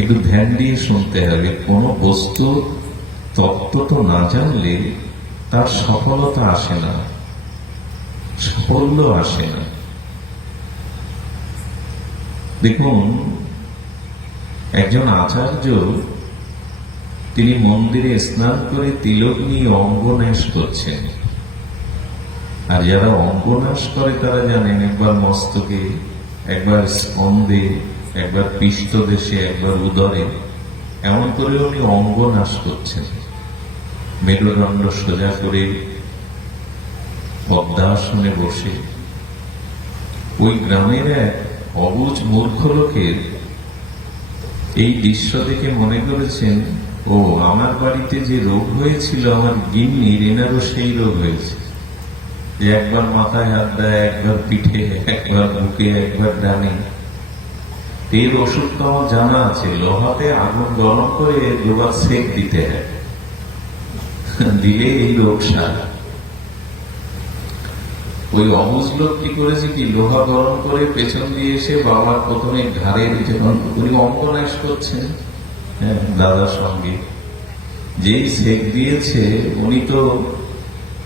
একটু ধ্যান দিয়ে শুনতে হবে। কোনো বস্তু তত্ত্ব তো না জানলে তার সফলতা আসে না, সাফল্য আসে না। দেখুন, একজন আচার্য তিনি মন্দিরে স্নান করে তিলক নিয়ে অঙ্গনাশ করছেন। আর যারা অঙ্গনাশ করে তারা জানেন, একবার মস্তকে, একবার স্কন্ধে, একবার পৃষ্ঠদেশে, একবার উদরে, এমন করে উনি অঙ্গনাশ করছেন। মেরুদণ্ড সোজা করে পদ্মাসনে বসে। ওই গ্রামের এক অবুঝ মূর্খ লোকের এই দৃশ্য দেখে মনে করেছেন, ও আমার বাড়িতে যে রোগ হয়েছিল আমার গিন্নির, এনারও সেই রোগ হয়েছে। যে একবার মাথায় হাত দেয়, একবার পিঠে, একবার বুকে, একবার ডানে। এর ওষুধ তো আমার জানা আছে, লোহাতে আগুন গরম করে দুবার সেক দিতে হয়, দিলে এই রোগ সারা। ওই অবুঝ লোক কি করেছে, কি লোহা গরম করে পেছন দিয়ে এসে বাবার প্রথমে ঘাড়ের, যখন উনি অঙ্গনাশ করছেন দাদার সঙ্গে, যেই সেক দিয়েছে উনি তো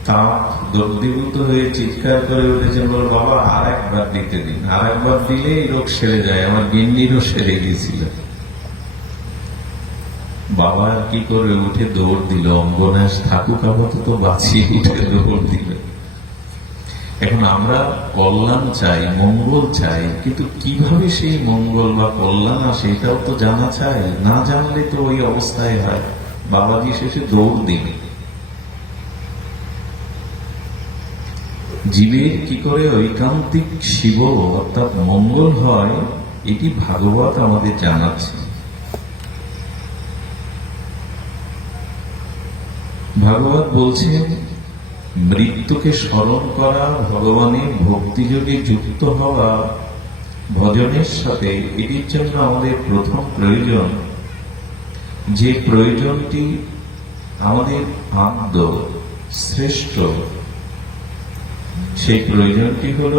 তাপ দগ্ধীভূত হয়ে চিৎকার করে উঠেছেন, বল বাবা আর একবার দিতে দিন, আর একবার দিলে এই রোগ সেরে যায়, আমার গিন্নিরও সেরে গিয়েছিল। বাবা কি করে উঠে দৌড় দিল, অঙ্গনাশ থাকুক আপাতত বাঁচিয়ে, উঠে দৌড় দিল। এখন আমরা কল্যাণ চাই, মঙ্গল চাই, কিন্তু কিভাবে সেই মঙ্গল বা কল্যাণ আসে এটাও তো জানা চাই। না জানলে তো ওই অবস্থায় হয়, বাবাজি শেষে দৌড় দিবে। জীবের কি করে ঐকান্তিক শিব অর্থাৎ মঙ্গল হয়, এটি ভাগবত আমাদের জানাচ্ছে। ভাগবত বলছেন, মৃত্যুকে স্মরণ করা, ভগবানের ভক্তিযোগে যুক্ত হওয়া, ভজনের সাথে, এটির জন্য আমাদের প্রথম প্রয়োজন, যে প্রয়োজনটি আমাদের আদ্য শ্রেষ্ঠ, সেই প্রয়োজনটি হল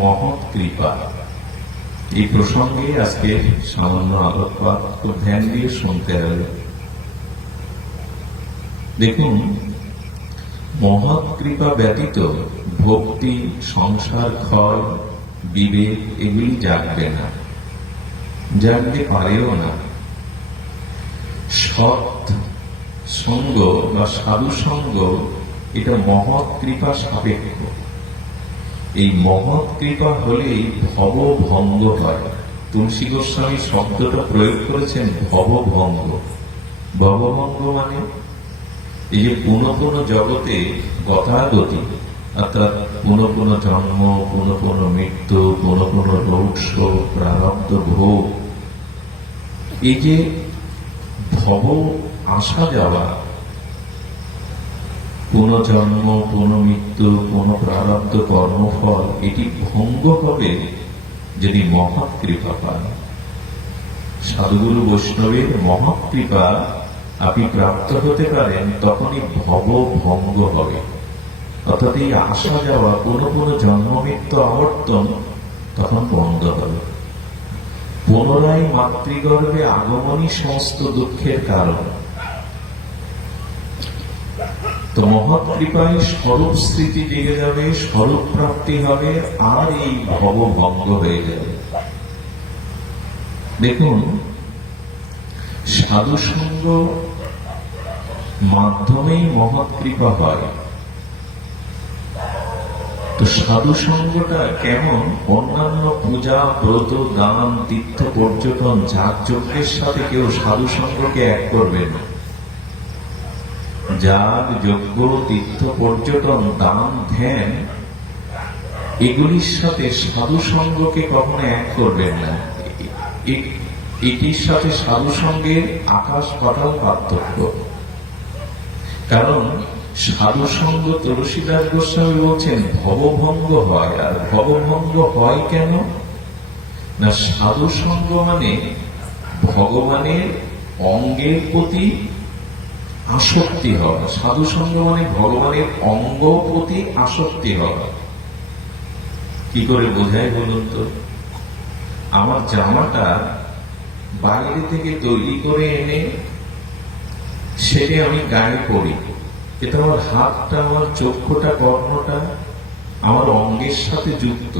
মহৎ কৃপা। এই প্রসঙ্গে আজকে সামান্য আলোকপাত, খুব ধ্যান দিয়ে শুনতে হবে। দেখুন, মহৎ কৃপা ব্যতীত ভক্তি, সংসার ক্ষয়, বিবেক এগুলি জাগবে না, জাগতে পারেও না। সৎ সঙ্গ বা সাধু সঙ্গ এটা মহৎ কৃপা সাপেক্ষ। এই মহৎ কৃপা হলেই ভবভঙ্গ হয়। তুলসী গোস্বামী শব্দটা প্রয়োগ করেছেন ভবভঙ্গ। ভবভঙ্গ মানে এই যে পুনঃ পুনঃ জগতে গতাগতি, অর্থাৎ পুনঃ পুনঃ জন্ম, পুনঃ পুনঃ মৃত্যু, পুনঃ পুনঃ রোগ শোক, প্রারব্ধ ভোগ, এই যে ভব আসা যাওয়া, পুনর্জন্ম, পুনর্মৃত্যু, পুনঃপ্রারব্ধ কর্মফল, এটি ভঙ্গ হবে যদি মহৎ কৃপা পান। সাধুগুরু বৈষ্ণবের মহৎ কৃপা আপনি প্রাপ্ত হতে পারেন, তখনই ভব ভঙ্গ হবে। অর্থাৎ এই আসা যাওয়া, পুনঃ পুনঃ জন্ম মৃত্যু আবর্তন তখন বন্ধ হবে। পুনরায় মাতৃগর্ভে আগমনই সমস্ত দুঃখের কারণ। তো মহৎ কৃপায় স্বরূপ স্মৃতি জেগে যাবে, স্বরূপ প্রাপ্তি হবে, আর এই ভব ভঙ্গ হয়ে যাবে। দেখুন, সাধু সঙ্গ মাধ্যমেই মহৎ কৃপা হয়। তো সাধু সঙ্গটা কেমন? অন্যান্য পূজা, ব্রত, দান, তীর্থ, পর্যটন, যাগযজ্ঞের সাথে কেউ সাধু সঙ্গকে এক করবে না। যাগ, যজ্ঞ, তীর্থ, পর্যটন, দান, ধ্যান, এগুলির সাথে সাধু সঙ্গকে কখনো এক করবেন না। এটির সাথে সাধু সঙ্গের আকাশ পাতাল পার্থক্য। কারণ সাধু সঙ্গ, তুলসীদাস গোস্বামী বলছেন, ভবভঙ্গ হয়। আর ভবভঙ্গ হয় কেন না, সাধু সঙ্গ মানে ভগবানের অঙ্গের প্রতি আসক্তি হওয়া। সাধু সঙ্গ মানে ভগবানের অঙ্গ প্রতি আসক্তি হওয়া। কি করে বোঝায় বলুন তো? আমার জামাটা বাইরে থেকে তৈরি করে এনে সেটা আমি গায়ে পড়ি, এটা আমার হাতটা, আমার চক্ষুটা, কর্ণটা আমার অঙ্গের সাথে যুক্ত।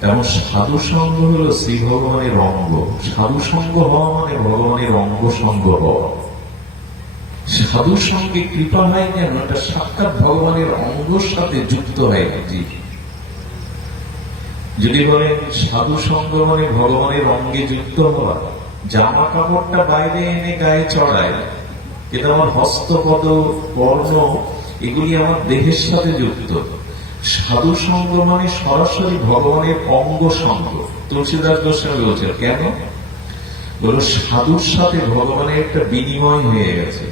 তেমন সাধু সঙ্গ হলো শ্রী ভগবানের অঙ্গ। সাধু সঙ্গ হওয়া মানে ভগবানের অঙ্গ সঙ্গ হওয়া। সাধুর সঙ্গে কৃপা হয় কেন? এটা সাক্ষাৎ ভগবানের অঙ্গর সাথে যুক্ত হয়ে গেছে। যদি বলেন সাধু সঙ্গ মানে ভগবানের অঙ্গে যুক্ত হওয়া, জামা কাপড়টা বাইরে এনে গায়ে চড়ায়, এটা আমার হস্তপদ, কর্ণ, এগুলি আমার দেহের সাথে যুক্ত। সাধু সঙ্গ মানে সরাসরি ভগবানের অঙ্গ সঙ্গ। তুলসীদাস গোস্বামী বলছেন কেন? বলো, সাধুর সাথে ভগবানের একটা বিনিময় হয়ে গেছে।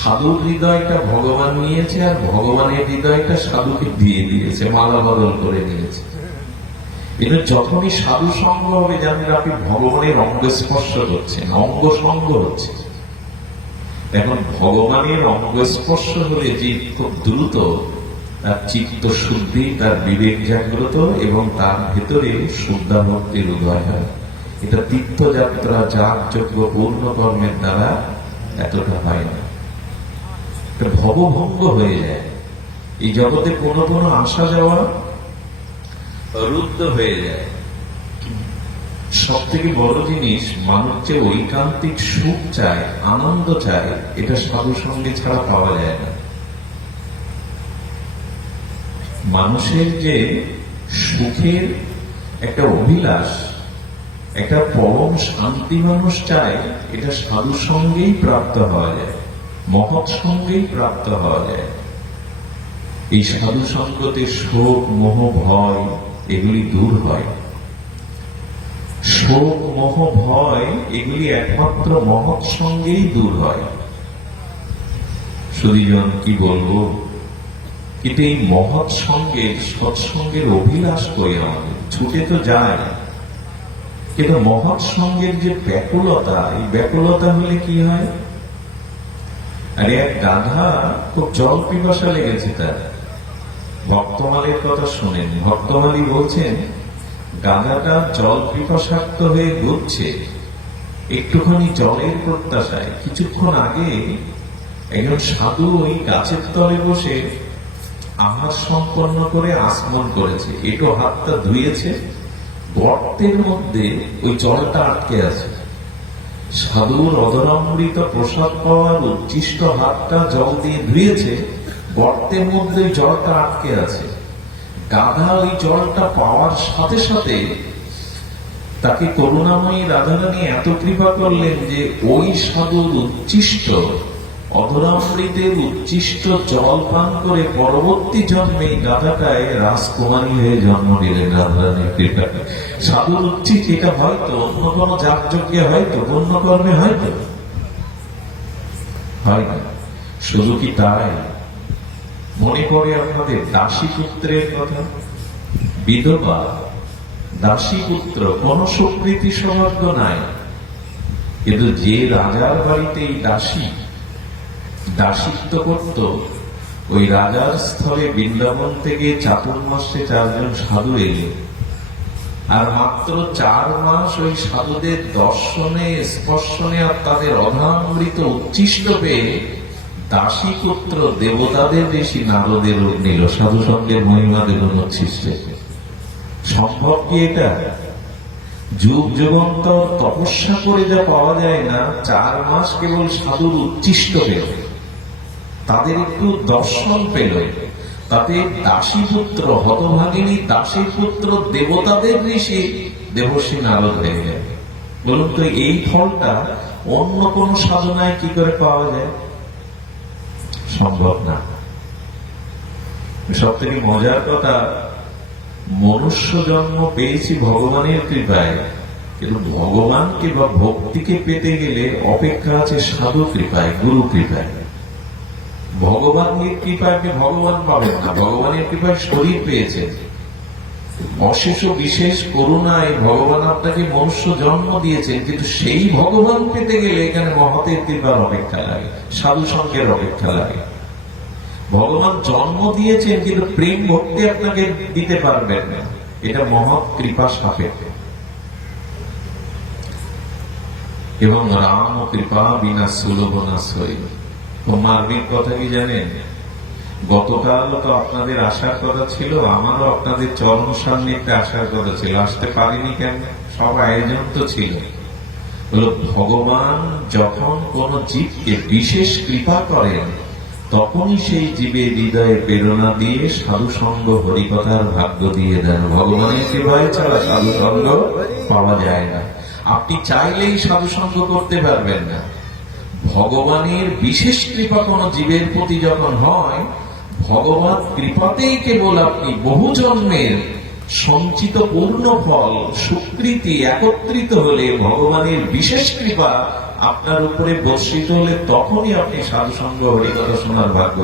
সাধুর হৃদয়টা ভগবান নিয়েছে, আর ভগবানের হৃদয়টা সাধুকে দিয়ে দিয়েছে, মালা বদল করে নিয়েছে। কিন্তু যখনই সাধু সঙ্গ হবে, জানেন আপনি ভগবানের অঙ্গ স্পর্শ করছেন, অঙ্গ সঙ্গ হচ্ছে। এখন ভগবানের অঙ্গ স্পর্শ হলে যে খুব দ্রুত তার চিত্ত শুদ্ধি, তার বিবেক জাগ্রত এবং তার ভেতরে শুদ্ধা ভক্তির উদয় হয়। এটা তীর্থযাত্রা, যাগযজ্ঞ, পূর্ণ কর্মের দ্বারা এতটা হয় না। এটা ভবভঙ্গ হয়ে যায়। এই জগতে কোনো কোনো আসা যাওয়া রুদ্ধ হয়ে যায়। সব থেকে বড় জিনিস, মানুষ যে ঐকান্তিক সুখ চায়, আনন্দ চায়, এটা সাধু সঙ্গে ছাড়া পাওয়া যায় না। মানুষের যে সুখের একটা অভিলাষ, একটা পরম শান্তি মানুষ চায়, এটা সাধু সঙ্গেই প্রাপ্ত হওয়া যায়, মহৎ সঙ্গেই প্রাপ্ত হওয়া যায়। এই সাধু সঙ্গতে শোক, মোহ, ভয় এগুলি দূর হয়। শোক, মোহ, ভয় এগুলি একমাত্র মহৎ সঙ্গেই দূর হয়। সুধীজন, কি বলবো, কিন্তু এই মহৎ সঙ্গের, সৎসঙ্গের অভিলাষ করি আমাদের, ছুটে তো যায়, কিন্তু মহৎ সঙ্গের যে ব্যাকুলতা, এই ব্যাকুলতা হলে কি হয়? আরে এক গাধা খুব জল পিপাসা লেগেছে তার। ভক্তমালীর কথা শোনেন, ভক্তমালী বলছেন গাধাটা জল পিপাসার্ত হয়ে ঘুরছে একটুখানি জলের প্রত্যাশায়। কিছুক্ষণ আগে একজন সাধু ওই গাছের তলে বসে আহার সম্পন্ন করে আসমন করেছে, এটো হাতটা ধুয়েছে, গর্তের মধ্যে ওই জলটা আটকে আছে। সাধুর অধরামৃত প্রসাদ পাওয়ার উচ্ছিষ্ট হাতটা জল দিয়ে ধুয়েছে, গর্তের মধ্যে জলটা আটকে আছে। গাধা ওই জলটা পাওয়ার সাথে সাথে তাকে করুণাময়ী রাধারানী এত কৃপা করলেন যে ওই সাধুর উচ্ছিষ্ট, অধরামৃতের উচ্ছিষ্ট জল পান করে পরবর্তী জন্মে গাধাটায় রাজকুমারী হয়ে জন্ম নিলেন রাধারানীর কৃপায়। সাধুর উচ্ছিষ্ট, এটা হয়তো অন্য কোনো যাগযজ্ঞে, হয়তো অন্য কর্মে, হয়তো হয় না। শুধু কি তাই? মনে পড়ে আপনাদের দাসী পুত্রের কথা। বিধবা দাসী পুত্র, কোন সুকৃতি সৌভাগ্য নাই, কিন্তু যে রাজার বাড়িতে এই দাসী দাসিত্ব করত, ওই রাজার স্থলে বৃন্দাবন থেকে চাতুর্মাসে 4 জন সাধু এলো, আর মাত্র 4 মাস ওই সাধুদের দর্শনে, স্পর্শনে আর তাদের অধরামৃত উচ্ছিষ্ট পেয়ে দাসী পুত্র দেবতাদের ঋষি নারদের রূপ নিল, সাধু সঙ্গের মহিমা দেবেন উচ্ছিষ্টে। সম্ভব কি এটা? যুগ যুগান্তর তপস্যা করে যা পাওয়া যায় না, 4 মাস কেবল সাধুর উচ্ছিষ্ট পেল, তাদের একটু দর্শন পেল, তাতে দাসী পুত্র, হতভাগিনী দাসী পুত্র দেবতাদের ঋষি দেবর্ষি নারদ হয়ে যায়। বলুন তো, এই ফলটা অন্য কোন সাধনায় কি করে পাওয়া যায়? সম্ভব না। সব থেকে মজার কথা, মনুষ্য জন্ম পেয়েছি ভগবানের কৃপায়, কিন্তু ভগবানকে বা ভক্তিকে পেতে গেলে অপেক্ষা আছে সাধু কৃপায়, গুরু কৃপায়। ভগবানের কৃপায় আপনি ভগবান পাবেন না, ভগবানের কৃপায় শরীর পেয়েছেন। অশেষ বিশেষ করুণায় ভগবান আপনাকে মনুষ্য জন্ম দিয়েছেন, কিন্তু সেই ভগবান পেতে গেলে এখানে মহতের কৃপার অপেক্ষা লাগে, সাধু সঙ্গের অপেক্ষা লাগে। ভগবান জন্ম দিয়েছেন, কিন্তু প্রেম ভক্তি আপনাকে দিতে পারবেন না, এটা মহৎ কৃপা সাপেক্ষ। এবং রাম কৃপা বিনা সুলভ না সই। তো মার্মিক কথা কি জানেন, গতকাল তো আপনাদের আসার কথা ছিল, আমারও আপনাদের চরণ সান্নিধ্যে আসার কথা ছিল, আসতে পারিনি কেন? সব আয়োজন তো ছিল। হলো ভগবান যখন কোন জীবকে বিশেষ কৃপা করেন, তখনই সেই জীবের হৃদয়ে প্রেরণা দিয়ে সাধু সঙ্গ হরিকথার ভাগ্য দিয়ে দেন। ভগবানের কৃপায় ছাড়া সাধু সঙ্গ পাওয়া যায় না। আপনি চাইলেই সাধু সঙ্গ করতে পারবেন না। ভগবানের বিশেষ কৃপা কোন জীবের প্রতি যখন হয়, ভগবত কৃপাতেই কেবল আপনি বহু জন্মের সঞ্চিত পূর্ণ ফল সুকৃতি একত্রিত হলে, ভগবানের বিশেষ কৃপা আপনার উপরে বর্ষিত হলে, তখনই আপনি সাধু সঙ্গ হরিকথা শোনার ভাগ্য।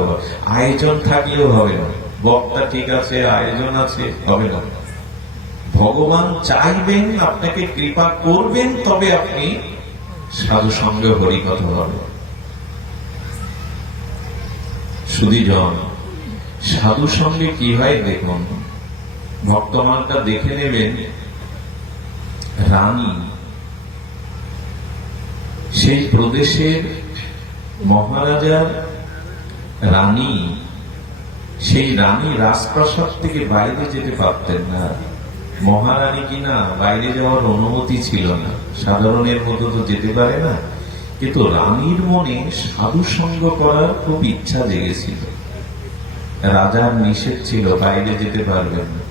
আয়োজন থাকলেও হবে না, বক্তা ঠিক আছে, আয়োজন আছে, হবে না। ভগবান চাইবেন, আপনাকে কৃপা করবেন, তবে আপনি সাধু সঙ্গে হরিকথা হবে। সুধীজন, সাধু সঙ্গে কি হয় দেখুন, ভক্তমানটা দেখে নেবেন। রানী, সেই প্রদেশের মহারাজার রানী, সেই রানী রাজপ্রাসাদ থেকে বাইরে যেতে পারতেন না। মহারানী কিনা বাইরে যাওয়ার অনুমতি ছিল না, সাধারণের মতো তো যেতে পারে না। কিন্তু রানীর মনে সাধু সঙ্গ করার খুব ইচ্ছা জেগেছিল। রাজার নিষেধ ছিল, বাইরে যেতে পারবেন না।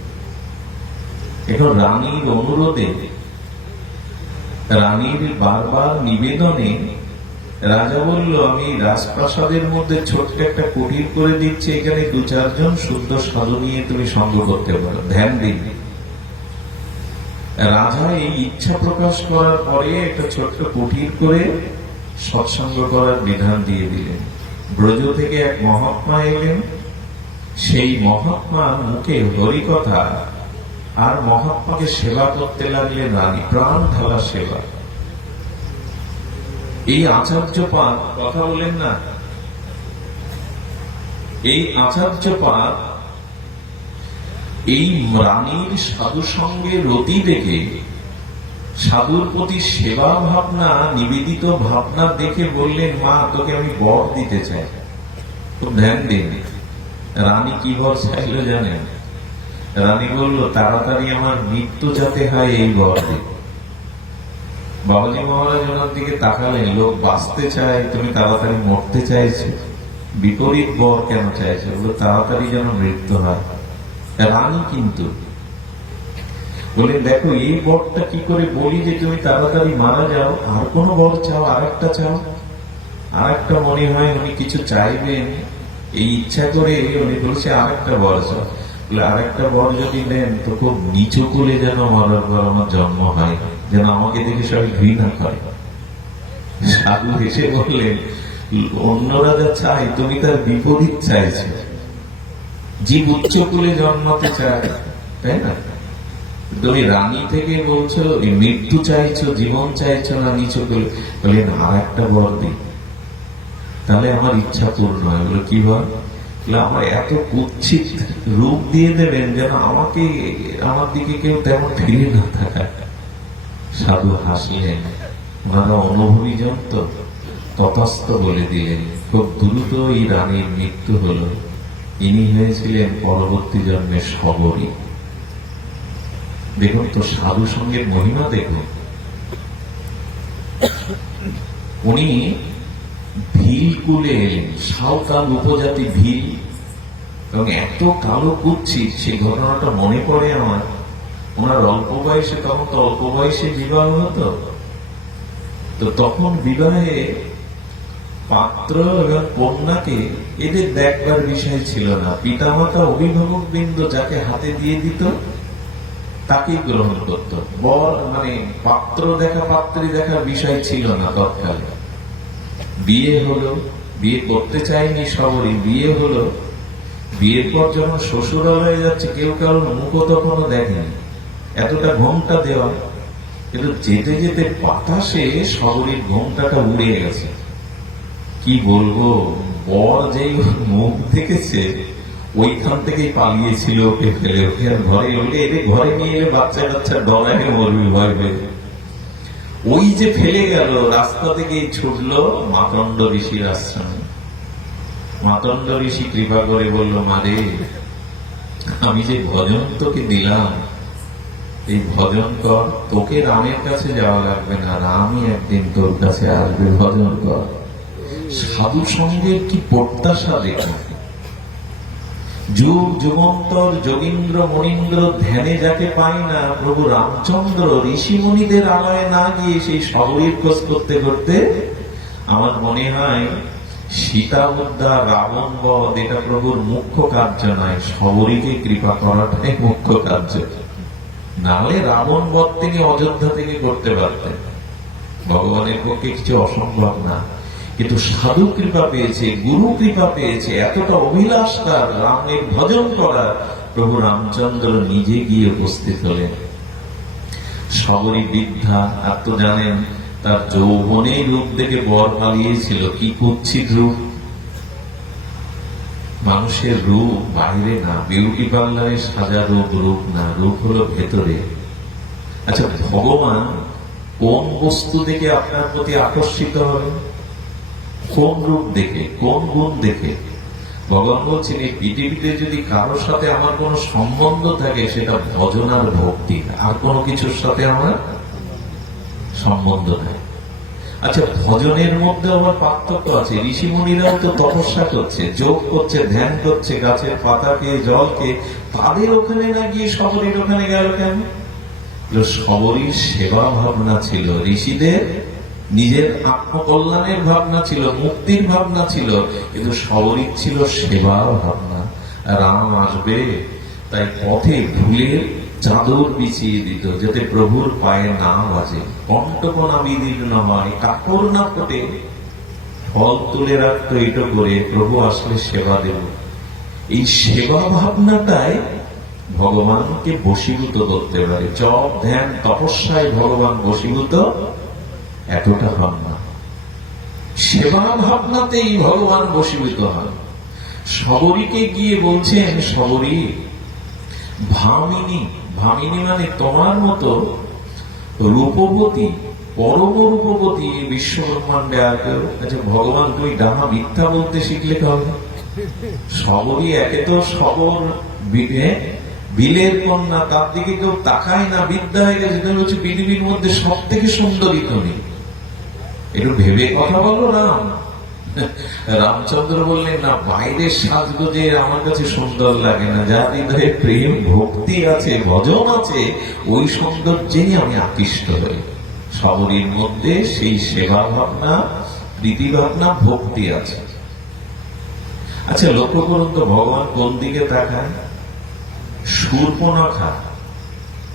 এখন রানীর অনুরোধে, রানীর বারবার নিবেদনে রাজা বলল, আমি রাজপ্রাসাদের মধ্যে ছোট্ট একটা কুটির করে দিচ্ছি, এখানে 2-4 জন শুদ্ধ সাধু নিয়ে তুমি সঙ্গ করতে পারো, ধ্যান দিন। রাজা এই ইচ্ছা প্রকাশ করার পরে একটা ছোট্ট কুটির করে সৎসঙ্গ করার বিধান দিয়ে দিলেন। ব্রজ থেকে এক মহাত্মা এলেন, সেই মহাত্মার মুখে হরিকথা, আর মহাত্মাকে সেবা করতে লাগলেন রানী, প্রাণ ঢালা সেবা। এই আচার্যপাদ, কথা বলেন না, এই আচার্যপাদ এই রানীর সাধু সঙ্গে রতি দেখে, সাধুর প্রতি সেবা ভাবনা, নিবেদিত ভাবনা দেখে বললেন, মা তোকে আমি বর দিতে চাই। খুব ধ্যান দিন, রানী কি বর চাইল জানেন? রানী বলল, তাড়াতাড়ি আমার মৃত্যু যাতে হয় এই বর দিন। বাবাজি মহারাজ ওনার দিকে তাকালেন, লোক বাঁচতে চায়, তুমি তাড়াতাড়ি মরতে চাইছো, বিপরীত বর কেন চাইছো? বলল, তাড়াতাড়ি যেন মৃত্যু হয়। রানী কিন্তু বলেন, দেখো এই বরটা কি করে বলি যে তুমি তাড়াতাড়ি মারা যাও, আর কোন বর চাও, আর একটা চাও। আর একটা মনে হয় উনি কিছু চাইবেন, এই ইচ্ছা করে উনি বলছে আর একটা বর চাও। আর একটা বর যদি নেন তো খুব নিচু কুলে যেন মরার পর আমার জন্ম হয়, যেন আমাকে দেখে সবাই ঘৃণা করে। সাধু হেসে বললেন, অন্যরা যা চাই তুমি তার বিপরীত চাইছো। জীব উচ্চ কুলে জন্মাতে চায়, তাই না? তুমি রানী থেকে বলছো মৃত্যু চাইছো, জীবন চাইছো না নিচু কুলে। বললেন, আর একটা বর দিই, তাহলে আমার ইচ্ছা পূর্ণ হয়। বলে, কি বল? আমার এত কুৎসিত রূপ দিয়ে দেবেন যেন আমাকে, আমার দিকে কেউ তেমন ফিরে না থাকা। সাধু হাসলেন, ওনারা অনুভবী জন তো, তথাস্থ বলে দিলেন। খুব দ্রুত এই রানীর মৃত্যু হলো। ইনি হয়েছিলেন পরবর্তী জন্মের শবরী। দেখুন তো সাধু সঙ্গের মহিমা দেখুন। উনি ভিল কুলে এলেন, সাঁওতাল উপজাতি ভিল, এবং এত কালো কুৎসিত, সেই ঘটনাটা মনে পড়ে আমার। ওনার অল্প বয়সে, তখন তো অল্প বয়সে বিবাহ হতো, তো তখন বিবাহে পাত্র এবং কন্যাকে এদের দেখবার বিষয় ছিল না। পিতামাতা অভিভাবক বৃন্দ যাকে হাতে দিয়ে দিত তাকেই গ্রহণ করত। বর মানে পাত্র দেখা, পাত্রী দেখার বিষয় ছিল না তৎকালে। বিয়ে হলো, বিয়ে করতে চায়নি সবরই, বিয়ে হলো। বিয়ের পর যখন শ্বশুরালয়ে যাচ্ছে, কেউ কারোর মুখও তখনও দেখেনি, এতটা ঘোমটা দেওয়া। কিন্তু যেতে যেতে বাতাসে সবরীর ঘোমটাটা উড়ে গেছে। কি বলবো, বর যেই মুখ দেখেছে ওইখান থেকেই পালিয়েছিল ওকে ফেলে। ওকে আর ঘরে এলে, এদের ঘরে নিয়ে এলে বাচ্চা কাচ্চা ডরায় মরবি ভয় পেয়ে। ওই যে ফেলে গেল, রাস্তা থেকে ছুটলো মাতণ্ড ঋষির আশ্রমে। মাতণ্ড ঋষি কৃপা করে বলল, মারে আমি যে ভজন তোকে দিলাম, এই ভজন কর, তোকে রামের কাছে যাওয়া লাগবে না, রামই একদিন তোর কাছে আসবে, ভজন কর। সাধু সঙ্গের কি প্রত্যাশা দেখো। যুগ যুগান্তর যোগীন্দ্র মনীন্দ্র ধ্যানে যাকে পাই না, প্রভু রামচন্দ্র ঋষি মুনিদের আলয়ে না গিয়ে সেই শবরীর খোঁজ করতে করতে আমার মনে হয় সীতা উদ্ধার, রাবণ বধ এটা প্রভুর মুখ্য কার্য নয়, শবরীকে কৃপা করাটাই মুখ্য কার্য। নাহলে রাবণ বধ তিনি অযোধ্যা থেকে করতে পারতেন, ভগবানের পক্ষে কিছু অসম্ভব না। কিন্তু সাধু কৃপা পেয়েছে, গুরু কৃপা পেয়েছে, এতটা অভিলাষ তার রামের ভজন করার, প্রভু রামচন্দ্র নিজে গিয়ে উপস্থিত হলেন। শবরী বৃদ্ধা, আর তো জানেন তার যৌবনে রূপ দেখে বর পালিয়েছিল, কি কুৎসিত রূপ। মানুষের রূপ বাইরে না, বিউটি পার্লারে সাজা রূপ, রূপ না, রূপ হলো ভেতরে। আচ্ছা, ভগবান কোন বস্তু দেখে আপনার প্রতি আকর্ষিত হবে? কোন রূপ দেখে, কোন গুণ দেখে? ভগবান বলছেন, এই পৃথিবীতে যদি কারোর সাথে আমার কোনো সম্বন্ধ থাকে, সেটা ভজন আর ভক্তি, আর কোনো কিছুর সাথে আমার সম্বন্ধ নাই। আচ্ছা, ভজনের মধ্যে আবার পার্থক্য আছে। ঋষি মুনিরাও তো তপস্যা করছে, যোগ করছে, ধ্যান করছে, গাছের পাতাকে, জলকে, তাদের ওখানে না গিয়ে শবরীর ওখানে গেল কেন? শবরীর সেবা ভাবনা ছিল, ঋষিদের নিজের আত্মকল্যাণের ভাবনা ছিল, মুক্তির ভাবনা ছিল, কিন্তু শবরীর ছিল সেবা ভাবনা। রাম আসবে তাই পথে ফুলের চাদর বিছিয়ে দিত, যাতে প্রভুর পায়ে না বাজে, কণ্টক না বিদীর্ণ হয়, কাপড় না ফোটে, ফল তুলে রাখতো এটো করে, প্রভু আসলে সেবা দেব। এই সেবা ভাবনাটাই ভগবানকে বশীভূত করতে পারে। জপ ধ্যান তপস্যায় ভগবান বশীভূত এতটা হন না, সেবা ভাবনাতেই ভগবান বশীভূত হন। শবরীকে গিয়ে বলছেন, শবরী ভামিনী, ভামিনী মানে তোমার মতো রূপবতী, পরম রূপবতী বিশ্ব ব্রহ্মাণ্ডে আর কেউ। আচ্ছা, ভগবান তুই ডাহা মিথ্যা বলতে শিখলে হবে? শবরী একে তো সবর বিলের কন্যা, তার দিকে কেউ তাকায় না, বিদ্যা হয়ে গেছে, হচ্ছে পৃথিবীর মধ্যে সব থেকে সুন্দরী তুমি। একটু ভেবে কথা বলো রাম। রামচন্দ্র বললেন, না, বাইরের সাজগোজে আমার কাছে সুন্দর লাগে না, যার হৃদয়ে প্রেম ভক্তি আছে, ভজন আছে, ওই সৌন্দর্যেই আমি আকৃষ্ট হই। শবরীর মধ্যে সেই সেবা ভাবনা, প্রীতি ভাবনা, ভক্তি আছে। আচ্ছা, লক্ষ্য করুন তো, ভগবান কোন দিকে তাকায়? শূর্পণখা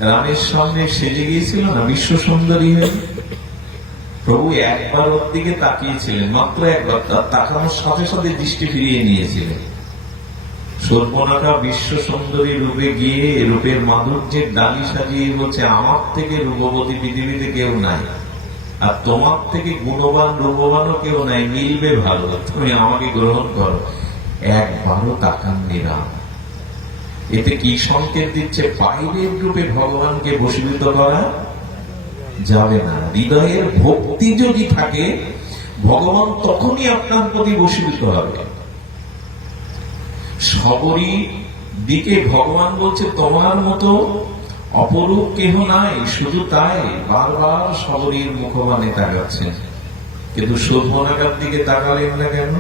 রামের সামনে সেজে গিয়েছিল না বিশ্ব সুন্দরী হয়ে। প্রভু একবার ওর দিকে তাকিয়েছিলেন, মাত্র একবার, তার তাকানোর সাথে সাথে দৃষ্টি ফিরিয়ে নিয়েছিলেন। শূর্পণখা বিশ্ব সুন্দরী রূপে গিয়ে রূপের মাধুর্যের ডালি সাজিয়ে বলছে, আমার থেকে রূপবতী পৃথিবীতে কেউ নাই, আর তোমার থেকে গুণবান রূপবানও কেউ নাই, মিলবে ভালো, তুমি আমাকে গ্রহণ করো। একবারও তাকাননি রাম। এতে কি সংকেত দিচ্ছে? বাইরের রূপে ভগবানকে বশীভূত করা যাবে না। হৃদয়ের ভক্তি যদি থাকে, ভগবান তখনই আপনার প্রতি বশীভূত হবে। শবরী দিকে ভগবান বলছে, তোমার মতো অপরূপ কেহ নাই, শুধু তাই বারবার শবরীর মুখবাণে তাকাচ্ছেন। কিন্তু শূর্পণখার দিকে তাকালেন না কেন?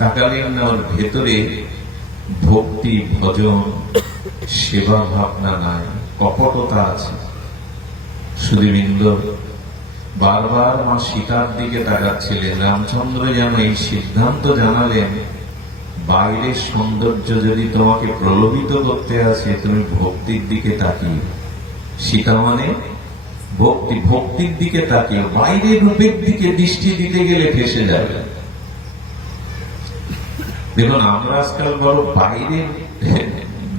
তাকালেন না, ওর ভেতরে ভক্তি, ভজন, সেবা ভাবনা নাই, কপটতা আছে। সুধীবৃন্দ, বারবার মা সীতার দিকে তাকাচ্ছিলেন। রামচন্দ্র যেন এই সিদ্ধান্ত জানালেন, বাইরের সৌন্দর্য যদি তোমাকে প্রলোভিত করতে আসে, তুমি ভক্তির দিকে তাকিয়ে। সীতা মানে ভক্তি, ভক্তির দিকে তাকিয়ে, বাইরের রূপের দিকে দৃষ্টি দিতে গেলে ফেসে যাবে। দেখুন, আমরা আজকাল বড় বাইরের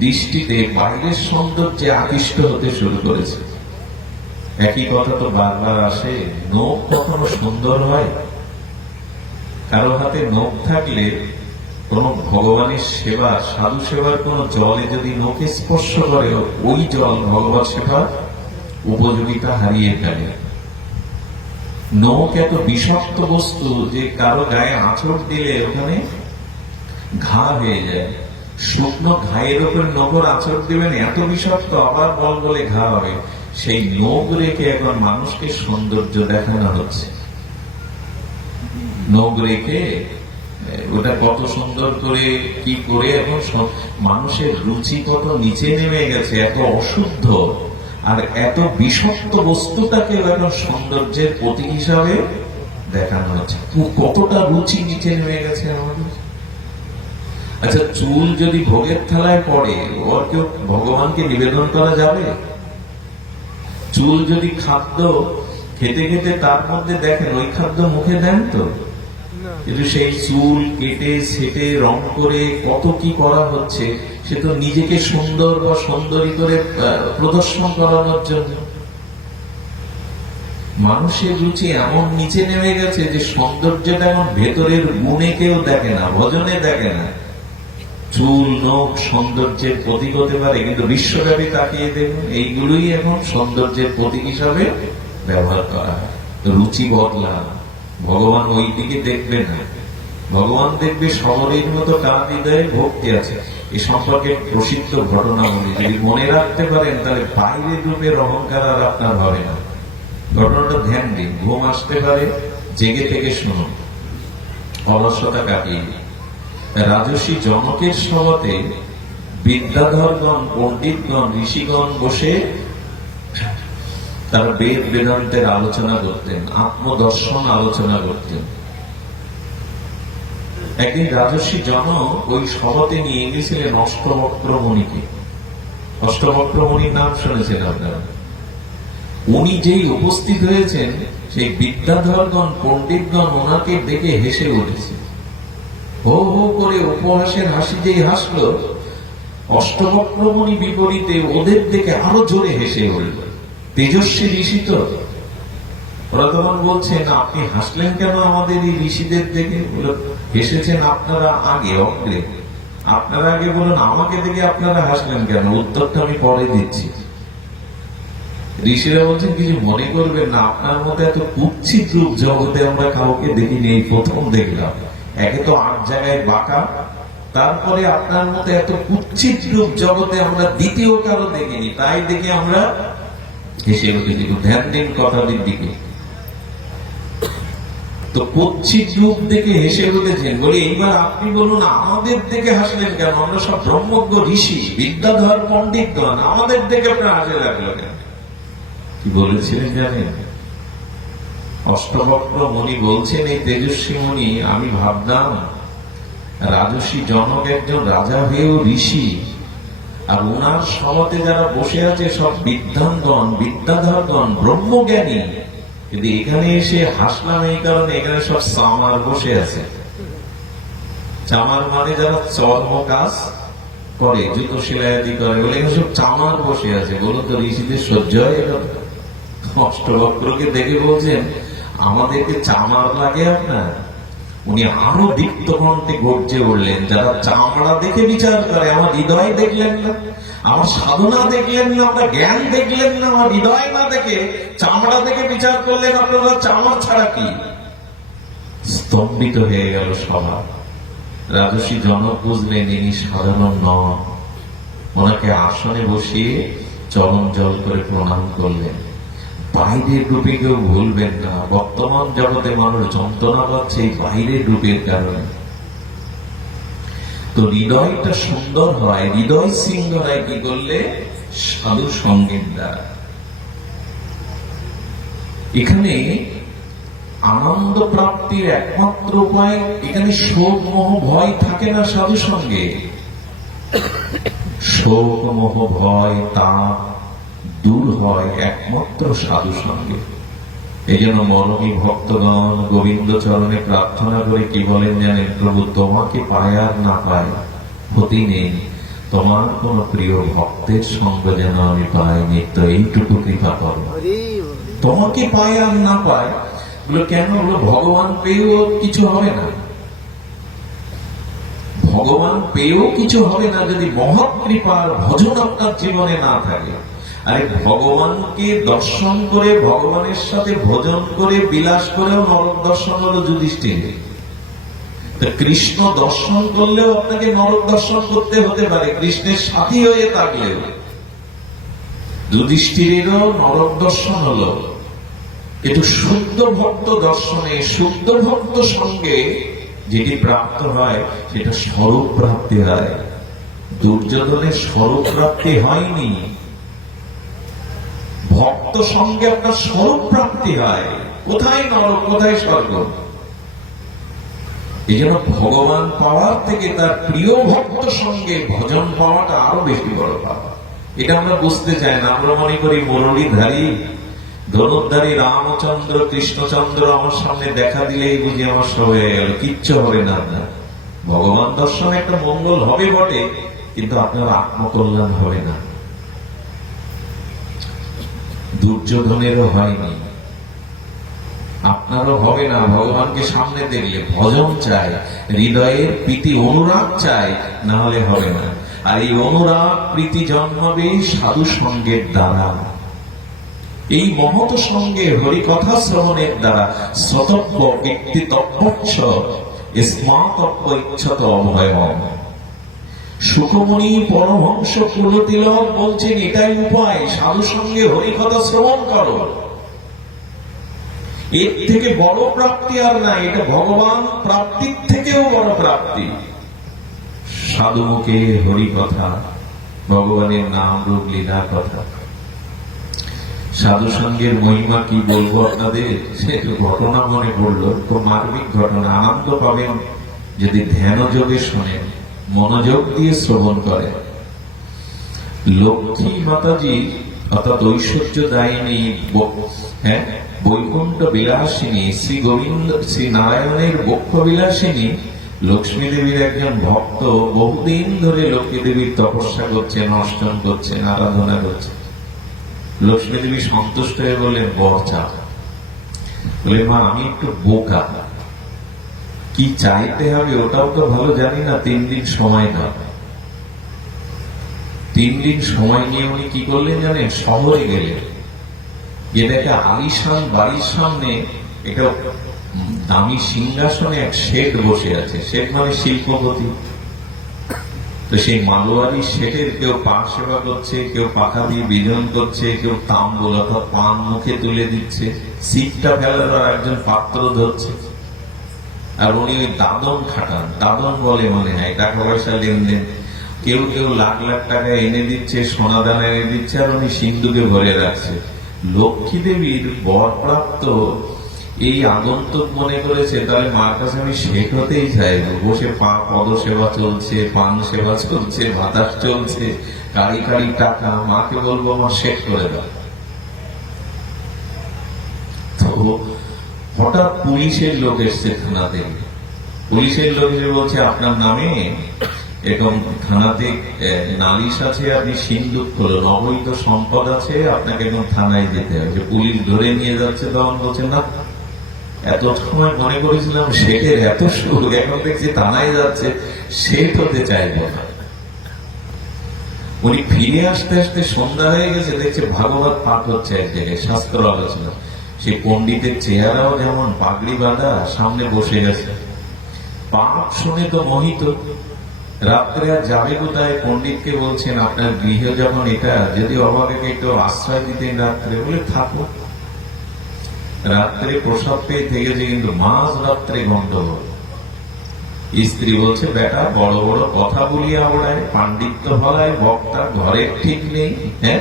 দৃষ্টিতে, বাইরের সৌন্দর্যে আকৃষ্ট হতে শুরু করেছে। একই কথা তো বারবার আসে, নখ কখনো সুন্দর হয়? কারো হাতে নখ থাকলে কোন ভগবানের সেবা, সাধু সেবার কোন জলে যদি নখে স্পর্শ করে, ওই জল ভগবত সেবার উপযোগিতা হারিয়ে ফেলে। নখ এত বিষাক্ত বস্তু যে কারো গায়ে আঁচড় দিলে ওখানে ঘা হয়ে যায়। শুকনো ঘায়ের উপর নখর আঁচড় দিবেন, এত বিষাক্ত, আবার বল বলে ঘা হবে। সেই নখ রেখে এখন মানুষকে সৌন্দর্য দেখানো হচ্ছে। নখ রেখে ওটা কত সুন্দর করে কি করে এখন মানুষের রুচি কত নিচে নেমে গেছে, এত অশুদ্ধ আর এত বিষাক্ত বস্তুটাকে এখন সৌন্দর্যের প্রতীক হিসাবে দেখানো হচ্ছে। কতটা রুচি নিচে নেমে গেছে আমাদের। আচ্ছা, চুল যদি ভোগের থালায় পড়ে, ওর কেউ ভগবানকে নিবেদন করা যাবে? চুল যদি খাদ্য খেতে খেতে তার মধ্যে দেখেন ওই খাদ্য মুখে দেন তো, কিন্তু সেই চুল কেটে সেটে রং করে কত কি করা হচ্ছে, সে তো নিজেকে সুন্দর বা সুন্দরী করে প্রদর্শন করানোর জন্য। মানুষের রুচি এমন নিচে নেমে গেছে যে সৌন্দর্যটা এখন ভেতরের গুণে কেউ দেখে না, ভজনে দেখে না। চুল নখ সৌন্দর্যের প্রতীক হতে পারে, কিন্তু বিশ্বব্যাপী তাকিয়ে দেখুন এইগুলোই এখন সৌন্দর্যের প্রতীক হিসাবে ব্যবহার করা হয়। রুচি বদলা, ভগবান ওই দিকে দেখবে না। ভগবান দেখবে সবরীর মতো কার হৃদয়ে ভক্তি আছে। এ সম্পর্কে প্রসিদ্ধ ঘটনা বলি, যদি মনে রাখতে পারেন তাহলে বাইরের রূপের অহংকার আর আপনার হবে না। ঘটনাটা ধ্যান দিন, ঘুম আসতে পারে জেগে থেকে শুনুন, অলসতা কাটিয়ে। রাজর্ষি জনকের সভাতে বিদ্যাধরগণ, পণ্ডিতগণ, ঋষিগণ বসে তারা বেদ বেদান্তের আলোচনা করতেন, আত্মদর্শন আলোচনা করতেন। একদিন রাজর্ষি জনক ওই সভাতে নিয়ে গেছিলেন অষ্টবক্র মুনিকে। অষ্টবক্র মুনির নাম শুনেছেন আপনারা? উনি যেই উপস্থিত হয়েছেন, সেই বিদ্যাধরগণ, পণ্ডিতগণ ওনাকে দেখে হেসে উঠেছে। হো হো করে উপহাসের হাসি যেই হাসলো, অষ্টবক্র মুনি বিপরীতে ওদের দেখে আরো জোরে হেসে উঠল। তেজস্বী ঋষি তো, ওরা তখন বলছেন, আপনি হাসলেন কেন আমাদের এই ঋষিদের দেখে? হেসেছেন আপনারা আগে, অগ্রে আপনারা আগে বলুন, আমাকে দেখে আপনারা হাসলেন কেন? উত্তরটা আমি পরে দিচ্ছি। ঋষিরা বলছেন, কিছু মনে করবেন না, আপনার মতো এত কুৎসিত রূপ জগতে আমরা কাউকে দেখিনি, এই প্রথম দেখলাম। একে তো 8 জায়গায় বাঁকা, তারপরে আপনার মতো এত কুৎসিত রূপ জগতে আমরা দ্বিতীয় কারো দেখিনি, তাই দেখে আমরা হেসে উঠেছি। ধ্যান দিন কথাটির দিকে। তো কুৎসিত রূপ দেখে হেসে উঠেছেন, বলি এইবার আপনি বলুন আমাদের দেখে হাসলেন কেন? আমরা সব ব্রহ্মজ্ঞ ঋষি, বিদ্যাধর পণ্ডিতগণ, আমাদের দেখে আপনার হাসে লাগলো কেন? কি বলেছিলেন জানেন? অষ্টবক্র মুনি বলছেন, এই তেজস্বী মুনি, আমি ভাবলাম রাজর্ষি জনক একজন রাজা হয়েও ঋষি, আর ওনার সভাতে যারা বসে আছে সব বিদ্বানগণ, বিদ্যাধরগণ, ব্রহ্মজ্ঞানী, কিন্তু এখানে এসে হাসলাম এই কারণে এখানে সব চামার বসে আছে। চামার মানে যারা চর্ম কাজ করে, জুতো সেলাইয়াদি করে, বলে এখানে সব চামার বসে আছে। বলুন তো ঋষিদের সহ্য হয় এটা? অষ্টবক্রকে দেখে বলছেন, আমাদেরকে চামার লাগে আপনার? উনি আরো দীপ্ত কণ্ঠে গর্জে উঠলেন, যারা চামড়া দেখে বিচার করে, আমার হৃদয় দেখলেন না, আমার সাধনা দেখলেন না, আমার জ্ঞান দেখলেন না, আমার হৃদয় না দেখে চামড়া দেখে বিচার করলেন আপনারা, চামড়া ছাড়া কি? স্তম্ভিত হয়ে গেল সভা। রাজর্ষি জনক বুঝলেন ইনি সাধারণ নন। ওনাকে আসনে বসিয়ে চরণ জল করে প্রণাম করলেন। বাইরের রূপে কেউ ভুলবেন না, বর্তমান জগতে মানুষ যন্ত্রণা পাচ্ছে এই বাইরের রূপের কারণে। তো হৃদয়টা সুন্দর হয়, হৃদয় সিংহ হয় কি করলে? সাধু সঙ্গীর দ্বারা। এখানে আনন্দ প্রাপ্তির একমাত্র উপায়, এখানে শোক মোহ ভয় থাকে না সাধু সঙ্গে। শোক মোহ ভয় তা দূর হয় একমাত্র সাধু সঙ্গে। এই জন্য মরমী ভক্তগণ গোবিন্দ চরণে প্রার্থনা করে কি বলেন জানেন? প্রভু, তোমাকে পায় আর না পায় ক্ষতি নেই, তোমার কোন প্রিয় ভক্তের সঙ্গ যেন আমি পাই, নিত্য এইটুকু কৃপা করো। তোমাকে পায় আর না পায় কেন? ভগবান পেয়েও কিছু হবে না, ভগবান পেয়েও কিছু হবে না যদি মহৎ কৃপার ভজন আপনার জীবনে না থাকে। আরে ভগবানকে দর্শন করে, ভগবানের সাথে ভোজন করে, বিলাস করেও নরক দর্শন হলো যুধিষ্ঠিরের। কৃষ্ণ দর্শন করলেও আপনাকে নরক দর্শন করতে হতে পারে, কৃষ্ণের সাথী হয়ে থাকলেও। যুধিষ্ঠিরেরও নরক দর্শন হলো একটু শুদ্ধ ভক্ত দর্শনে, শুদ্ধ ভক্ত সঙ্গে যেটি প্রাপ্ত হয় সেটা স্বরূপ প্রাপ্তি হয়। দুর্যোধনের স্বরূপ প্রাপ্তি হয়নি, ভক্ত সঙ্গে আপনার স্বরূপ প্রাপ্তি হয়। কোথায় নরক, কোথায় স্বর্গ? এই জন্য ভগবান পাওয়ার থেকে তার প্রিয় ভক্ত সঙ্গে ভজন পাওয়াটা আরো বেশি বড় পাওয়া। এটা আমরা বুঝতে চাই না। আমরা মনে করি মুরলীধারী, ধনুর্ধারী রামচন্দ্র, কৃষ্ণচন্দ্র আমার সামনে দেখা দিলেই বুঝি আমার সব হয়ে গেল, কিচ্ছু হবে না। ভগবান দর্শন একটা মঙ্গল হবে বটে, কিন্তু আপনার আত্মকল্যাণ হবে না। দুর্যোধনেরও হয়নি, আপনারও হবে না। ভগবানকে সামনে দেখলে ভজন চাই, হৃদয়ের প্রীতি অনুরাগ চাই, না হলে হবে না। আর এই অনুরাগ প্রীতি জন্মাবে সাধু সঙ্গের দ্বারা, এই মহৎ সঙ্গে হরিকথা শ্রবণের দ্বারা। সতব্য ব্যক্তি তৎপচ্ছ স্মাতব্য ইচ্ছত অভয়ম। সুখমণি পরমহংস কুলতিলক বলছেন এটাই উপায়, সাধু সঙ্গে হরিকথা শ্রবণ করো। এর থেকে বড় প্রাপ্তি আর নাই। এটা ভগবান প্রাপ্তির থেকেও বড় প্রাপ্তি। সাধু মুখে হরিকথা, ভগবানের নাম রূপ লীলা কথা। সাধু সঙ্গের মহিমা কি বলবো আপনাদের, সে ঘটনা মনে পড়লো, খুব মার্মিক ঘটনা। আনন্দ পাবেন যদি ধ্যান যোগে শোনেন, মনোযোগ দিয়ে শ্রবণ করেন। লক্ষ্মী মাতাজি অর্থাৎ ঐশ্বর্য দায়িনী, বৈকুণ্ঠ বিলাসিনী, শ্রী গোবিন্দ, শ্রী নারায়ণের বক্ষ বিলাসিনী লক্ষ্মী দেবীর একজন ভক্ত বহুদিন ধরে লক্ষ্মী দেবীর তপস্যা করছেন, অর্চন করছেন, আরাধনা করছেন। লক্ষ্মী দেবী সন্তুষ্ট হয়ে বললেন বর চা। বলে মা আমি একটু বোকা, কি চাইতে হবে ওটাও তো ভালো জানি না, 3 দিন সময় দাও। 3 দিন সময় নিয়ে উনি কি করলেন জানেন, শহরে গেলেন। গিয়ে দেখে আলিশান বাড়ির সামনে একটা দামি সিংহাসনে এক শেঠ বসে আছে। শেঠ মানে শিল্পপতি। তো সেই মালোয়ারি শেঠের কেউ পা সেবা করছে, কেউ পাখা দিয়ে বিজন করছে, কেউ তাম্বুল অর্থাৎ পান মুখে তুলে দিচ্ছে, সিটটা ফেলার একজন পাত্র ধরছে। আর উনি ওই দাদন খাটান, দাদন বলে মনে হয়, টাকা পয়সা লেনদেন। কেউ কেউ লাখ লাখ টাকা এনে দিচ্ছে, সোনা দানা এনে দিচ্ছে, আর উনি সিন্ধুকে ভরে রাখছে। লক্ষ্মী দেবীর বরপ্রাপ্ত এই আগন্তুক মনে করেছে তাহলে মার কাছে আমি শেঠ হতেই চাইবো। বসে পদ সেবা চলছে, পান সেবা চলছে, বাতাস চলছে, কারি কারি টাকা। মাকে বলবো আমার শেঠ করে দাও। তো হঠাৎ পুলিশের লোক এসছে থানাতে। পুলিশের লোক এসে বলছে আপনার নামে এরকম থানাতে নালিশ আছে, আপনি সিন্ধুক করুন, অবৈধ সম্পদ আছে, আপনাকে এখন থানায় যেতে হবে। পুলিশ ধরে নিয়ে যাচ্ছে, তখন বলছে না এত সময় মনে করেছিলাম শেঠের এত সুখ, এখন দেখছি থানায় যাচ্ছে, শেঠ হতে চাইব না। উনি ফিরে আসতে আসতে সন্ধ্যা হয়ে গেছে, দেখছে ভাগবত পাঠ হচ্ছে এক জায়গায়, শাস্ত্র আলোচনা। সেই পণ্ডিতের চেহারাও যেমন পাগড়ি বাঁধা, সামনে বসে গেছে। পাঠ শুনে তো মোহিত। রাত্রে আর যাবে কোথায়? পণ্ডিতকে বলছেন আপনার গৃহ যখন এটা, যদি অবাকে একটু আশ্রয় দিতেন রাত্রে। বলে থাকো। রাত্রে প্রসাদ পেয়ে থেকেছে, কিন্তু মাঝ রাত্রে গন্ডগোল। স্ত্রী বলছে বেটা বড় বড় কথা বলিয়া ওড়ায়, পাণ্ডিত্য ফলায়, বক্তা ঘরের ঠিক নেই। হ্যাঁ,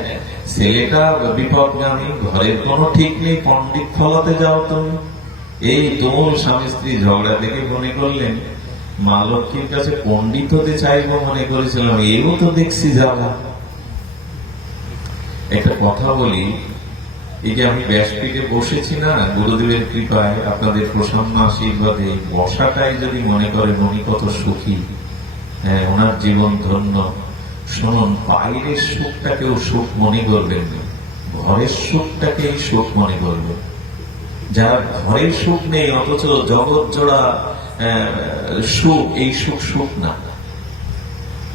ছেলেটা বিপদগামী, ঘরের কোনো ঠিক নেই, পণ্ডিত ফলাতে যাও তুমি। এই তুমুল স্বামী স্ত্রী ঝগড়া দেখে মনে করলেন মা লক্ষ্মীর কাছে পণ্ডিত হতে চাইবো মনে করেছিলাম, এও তো দেখছি যাওয়া। একটা কথা বলি, এই যে আমি ব্যাসপীঠে বসেছি না, গুরুদেবের কৃপায়, আপনাদের প্রসন্ন আশীর্বাদে, বসাটাই যদি মনে করেন উনি কত সুখী, হ্যাঁ ওনার জীবন ধন্য। শুনুন, বাইরের সুখটাকেও সুখ মনে করবেন, ঘরের সুখটাকেই সুখ মনে করবেন। যার ঘরের সুখ নেই অথচ জগৎ জোড়া সুখ, এই সুখ সুখ না।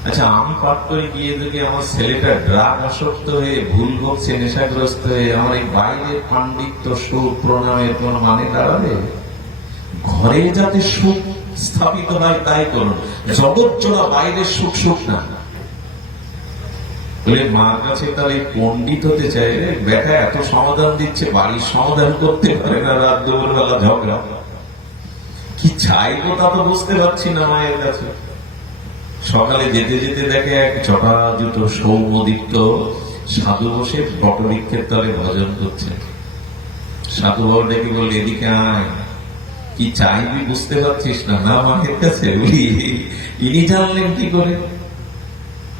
আচ্ছা, আমি পাঠ করে গিয়ে যদি আমার ছেলেটা ড্রাগ আসক্ত হয়ে ভুল করছে, নেশাগ্রস্ত হয়ে, আমার এই বাইরের পাণ্ডিত্য সুখ প্রণামের কোন মানে দাঁড়াবে? ঘরে যাতে সুখ স্থাপিত হয় তাই করুন, জগৎ জোড়া বাইরের সুখ সুখ না। বলে মার কাছে তাহলে পণ্ডিত হতে চাই, বেটা এত সমাধান দিচ্ছে, বাড়ির সমাধান করতে পারে না, রাত দুপুর বেলা ঝগড়া। কি চাইবো তা তো বুঝতে পারছি না মায়ের কাছে। সকালে যেতে যেতে দেখে এক জটা জুটো সৌমদীপ্ত সাধু বসে বটবৃক্ষের তলে ভজন করছে। সাধু বাবু ডেকে বললে, এদিকে আয়, কি চাইবি বুঝতে পারছিস না? না মায়ের কাছে। বলি, ইনি জানলেন কি করে?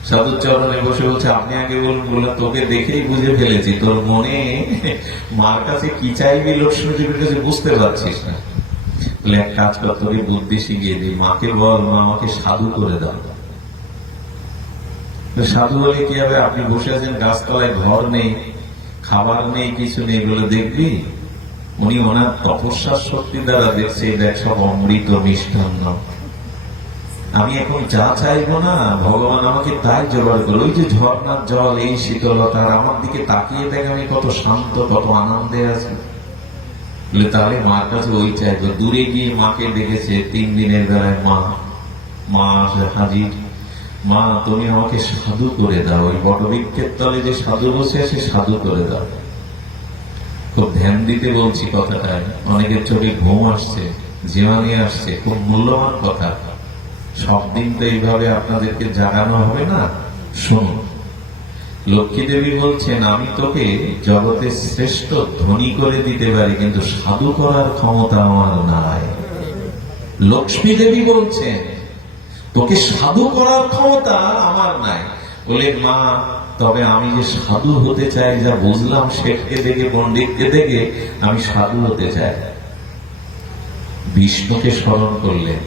সাধুর চরণে বসে বলছে, আপনি আগে বলুন। বললাম, তোকে দেখেই বুঝে ফেলেছি, তোর মনে মার কাছে কি চাইবি লক্ষ্মীদেবীর কাছে বুঝতে পারছিস না। বলে, এক কাজ কর, তোকে বুদ্ধি শিখিয়ে দিই, মাকে বল মা আমাকে সাধু করে দাও। সাধু বলে কি হবে? আপনি বসে আছেন গাছতলায়, ঘর নেই, খাবার নেই, কিছু নেই। বলে, দেখবি উনি ওনার তপস্যার শক্তি দ্বারা দেখছে, দেখ সব অমৃত মিষ্টান্ন। আমি এখন যা চাইবো না, ভগবান আমাকে তাই জোগাড় করে। ওই যে ঝর্ণার জল, এই শীতলতা, আমার দিকে তাকিয়ে দেখ আমি কত শান্ত, কত আনন্দে আছি। বলে, তাহলে মার কাছে ওই চাইবো। দূরে গিয়ে মাকে ডেকেছে 3 দিনের বেলায়। মা হাজির। মা, তুমি আমাকে সাধু করে দাও, ওই বটবৃক্ষের তলে যে সাধু বসে আছে সাধু করে দাও। খুব ধ্যান দিতে বলছি কথাটায়, অনেকের চোখে ঘুম আসছে, জীবনী আসছে, খুব মূল্যবান কথা। সব দিন তো এইভাবে আপনাদেরকে জাগানো হবে না। শুনুন, লক্ষ্মী দেবী বলছেন, আমি তোকে জগতের শ্রেষ্ঠ ধনী করে দিতে পারি, কিন্তু সাধু করার ক্ষমতা আমার নাই। লক্ষ্মী দেবী বলছেন, তোকে সাধু করার ক্ষমতা আমার নাই। বলে, মা তবে আমি যে সাধু হতে চাই, যা বুঝলাম শেঠকে দেখে, পণ্ডিতকে দেখে আমি সাধু হতে চাই। বিষ্ণুকে স্মরণ করলেন।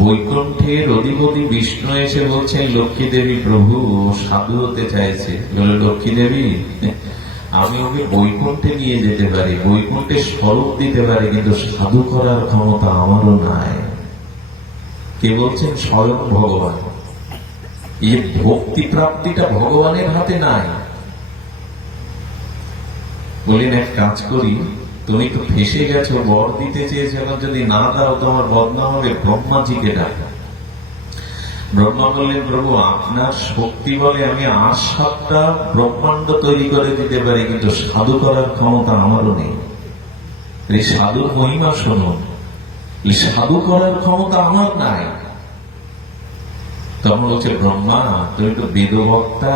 বৈকুণ্ঠের অধিপতি বিষ্ণু এসে বলছেন, লক্ষ্মী দেবী প্রভু সাধু হতে চাইছে। বলে, লক্ষ্মী দেবী, আমি ওকে বৈকুণ্ঠে নিয়ে যেতে পারি, বৈকুণ্ঠে স্বরূপ দিতে পারি, কিন্তু সাধু করার ক্ষমতা আমারও নাই। কে বলছেন? স্বয়ং ভগবান। এই ভক্তি প্রাপ্তিটা ভগবানের হাতে নাই। বলেন, এক কাজ করি, তুমি তো ফেসে গেছো, বর দিতে চেয়েছো, এখন যদি না দাও তোমার বদনাম হবে, ব্রহ্মাজিকে ডাকা। ব্রহ্মা বললেন, প্রভু আপনার শক্তি বলে আমি 8-7টা ব্রহ্মাণ্ড তৈরি করে দিতে পারি, কিন্তু সাধু করার ক্ষমতা আমারও নেই। এই সাধুর মহিমা শুনুন, সাধু করার ক্ষমতা আমার নাই। তখন বলছে, ব্রহ্মা তুমি তো বেদবক্তা,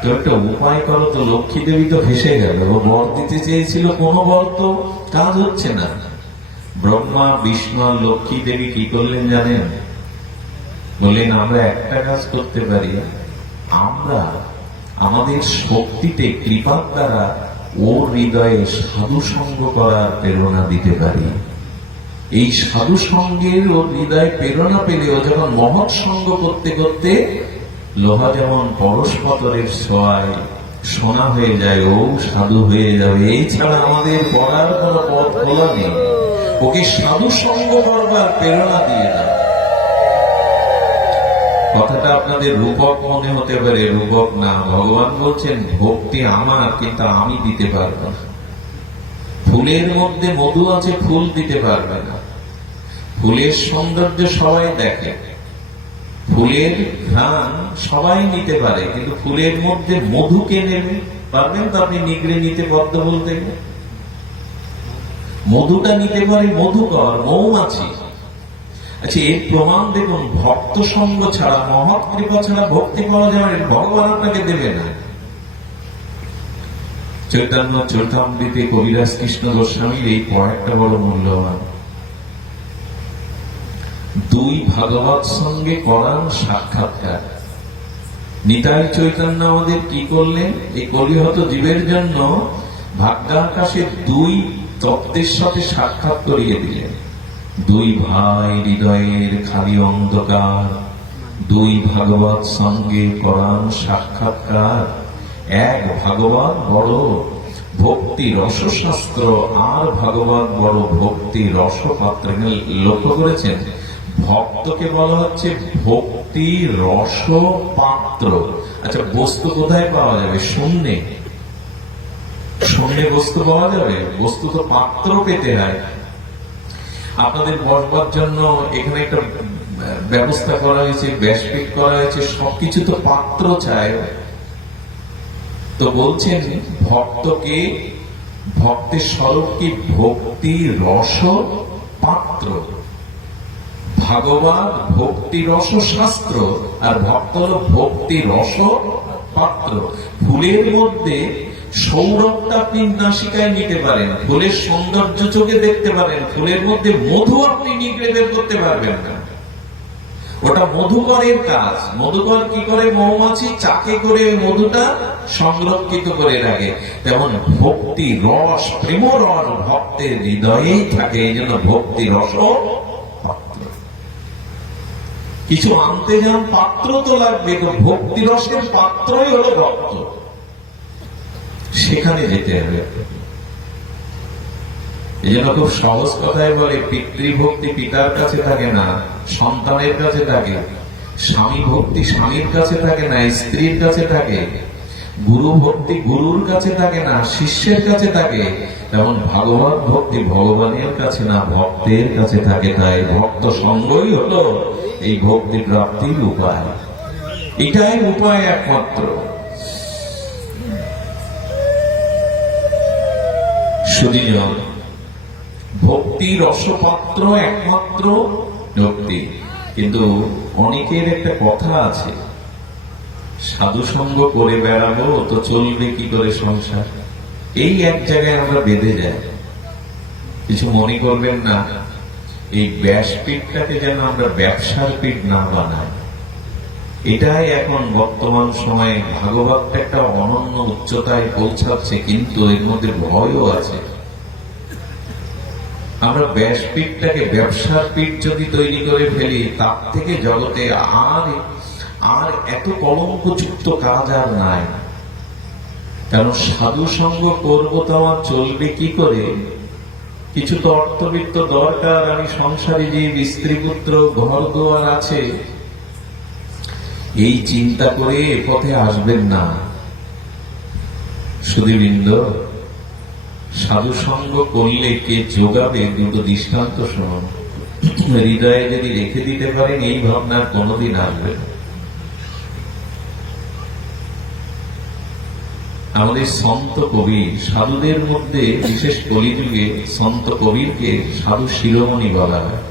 তো একটা উপায় করো তো। লক্ষ্মী দেবী তো ফেসে গেল, ও বর দিতে চেয়েছিল, কোনো বর তো কাজ হচ্ছে না। ব্রহ্মা, বিষ্ণু আর লক্ষ্মী দেবী কি করলেন জানেন? বললেন, আমরা একটা কাজ করতে পারি, আমরা আমাদের শক্তিতে, কৃপার দ্বারা ওর হৃদয়ে সাধু সঙ্গ করার প্রেরণা দিতে পারি। এই সাধু সঙ্গের ওর হৃদয়ে প্রেরণা পেলে, ও যখন মহৎ সঙ্গ করতে করতে লোহা যেমন পরশপতরের ছোঁয়ায় সোনা হয়ে যায়, ও সাধু হয়ে যাবে। এই ছাড়া আমাদের পড়ার কোন পথ খোলা নেই। ওকে সাধু সঙ্গ করবার প্রেরণা দিয়ে দেয়। কথাটা আপনাদের রূপক মনে হতে পারে, রূপক না। ভগবান বলছেন, ভক্তি আমার, কিন্তু আমি দিতে পারবো না। ফুলের মধ্যে মধু আছে, ফুল দিতে পারবে না। ফুলের সৌন্দর্য সবাই দেখে, ফুলের ঘ্রাণ সবাই নিতে পারে, কিন্তু ফুলের মধ্যে মধুকে নেবে পারবেন তো? আপনি নিগড়ে নিতে পদ্ম বলতে মধুটা নিতে পারে মধুকর, মৌমাছি। আচ্ছা, এর প্রমাণ দেখুন, ভক্ত সঙ্গ ছাড়া, মহৎ কৃপা ছাড়া ভক্তি পাওয়া যাবে, ভগবান আপনাকে দেবে না। চৈতন্য চৈতামৃতে কবিরাজ কৃষ্ণ গোস্বামীর এই পয়েন্টটা বড় মূল্যবান। 2 ভাগবত সঙ্গে করান সাক্ষাৎকার। নিতাই চৈতন্য আমাদের কি করলেন? এই কলিহত জীবের জন্য ভাগ্যাকাশে 2 তত্ত্বের সাথে সাক্ষাৎ করিয়ে দিলেন। 2 ভাই হৃদয়ের খালি অন্ধকার, 2 ভাগবত সঙ্গে করান সাক্ষাৎকার। 1 ভাগবত বড় ভক্তি রসশাস্ত্র, আর ভাগবত বড় ভক্তি রসপাত্র। লক্ষ্য করেছেন, ভক্তকে বলা হচ্ছে ভক্তি ভক্তি রস পাত্র। আচ্ছা, বস্তু কোথায় পাওয়া যাবে? শূন্যে। শূন্যে বস্তু পাওয়া যাবে? বস্তু তো পাত্র পেতে হয়। আপনাদের বসবার জন্য এখানে একটা ব্যবস্থা করা হয়েছে, ব্যাসপীঠ করা হয়েছে, সবকিছু তো পাত্র চায়। তো বলছেন ভক্তকে, ভক্তের স্বরূপ কি? ভক্তি রস পাত্র। ভাগবত ভক্তি রস শাস্ত্র, আর ভক্ত হল ভক্তি রস পাত্র। ফুলের মধ্যে সৌরভটা আপনি নাসিকায় নিতে পারেন, ফুলের সৌন্দর্য চোখে দেখতে পারেন, ফুলের মধ্যে মধু আপনি নিগড়ে বের করতে পারবেন না। ওটা মধুকরের কাজ। মধুকর কি করে? মৌমাছি চাকে করে মধুটা সংরক্ষিত করে রাখে। তেমন ভক্তি রস, প্রেম রস ভক্তের হৃদয়েই থাকে। এই জন্য ভক্তি রস পাত্র। কিছু আনতে যান, পাত্র তো লাগবে, তো ভক্তি রসের পাত্রই হলো ভক্ত। সেখানে যেতে হবে। এই জন্য খুব সহজ কথায় বলে, পিতৃভক্তি পিতার কাছে থাকে না, সন্তানের কাছে থাকে। স্বামী ভক্তি স্বামীর কাছে থাকে না, স্ত্রীর কাছে থাকে। গুরু ভক্তি গুরুর কাছে থাকে না, শিষ্যের কাছে থাকে। তেমন ভাগবত ভক্তি ভগবানের কাছে না, ভক্তের কাছে থাকে। তাই ভক্ত সঙ্গই হলো এই ভক্তি প্রাপ্তির উপায়। এটাই উপায় একমাত্র। শুধুজন ভক্তি রসপাত্র একমাত্র ভক্তি। কিন্তু অনেকের একটা কথা আছে, সাধু সঙ্গ করে বেড়াবো তো চলবে কি করে সংসার। এই এক জায়গায় আমরা বেঁধে যাই। কিছু মনে করবেন না, এই ব্যাসপীঠটাকে যেন আমরা ব্যবসার পীঠ না বানাই। এটাই এখন বর্তমান সময়ে ভাগবতটা একটা অনন্য উচ্চতায় পৌঁছাচ্ছে, কিন্তু এর মধ্যে ভয়ও আছে। আমরা ব্যাসপীঠটাকে ব্যবসার পীঠ যদি তৈরি করে ফেলি, তার থেকে জগতে আর এত কলঙ্কযুক্ত কাজ আর নাই। কারণ সাধু সঙ্গ করবো তো আমার চলবে কি করে? কিছু তো অর্থবিত্ত দরকার। আমি সংসারী জীব, স্ত্রী পুত্র, ঘর দুয়ার আছে, এই চিন্তা করে এ পথে আসবেন না। সুধীবৃন্দ, সাধু সঙ্গ করলে কে যোগাবে? দুটো দৃষ্টান্ত শুনুন। হৃদয়ে যদি রেখে দিতে পারেন, এই ভাবনার কোনোদিন আসবে না। আমাদের সন্ত কবি, সাধুদের মধ্যে বিশেষ কলিযুগে সন্ত কবিরকে সাধু শিরোমণি বলা হয়।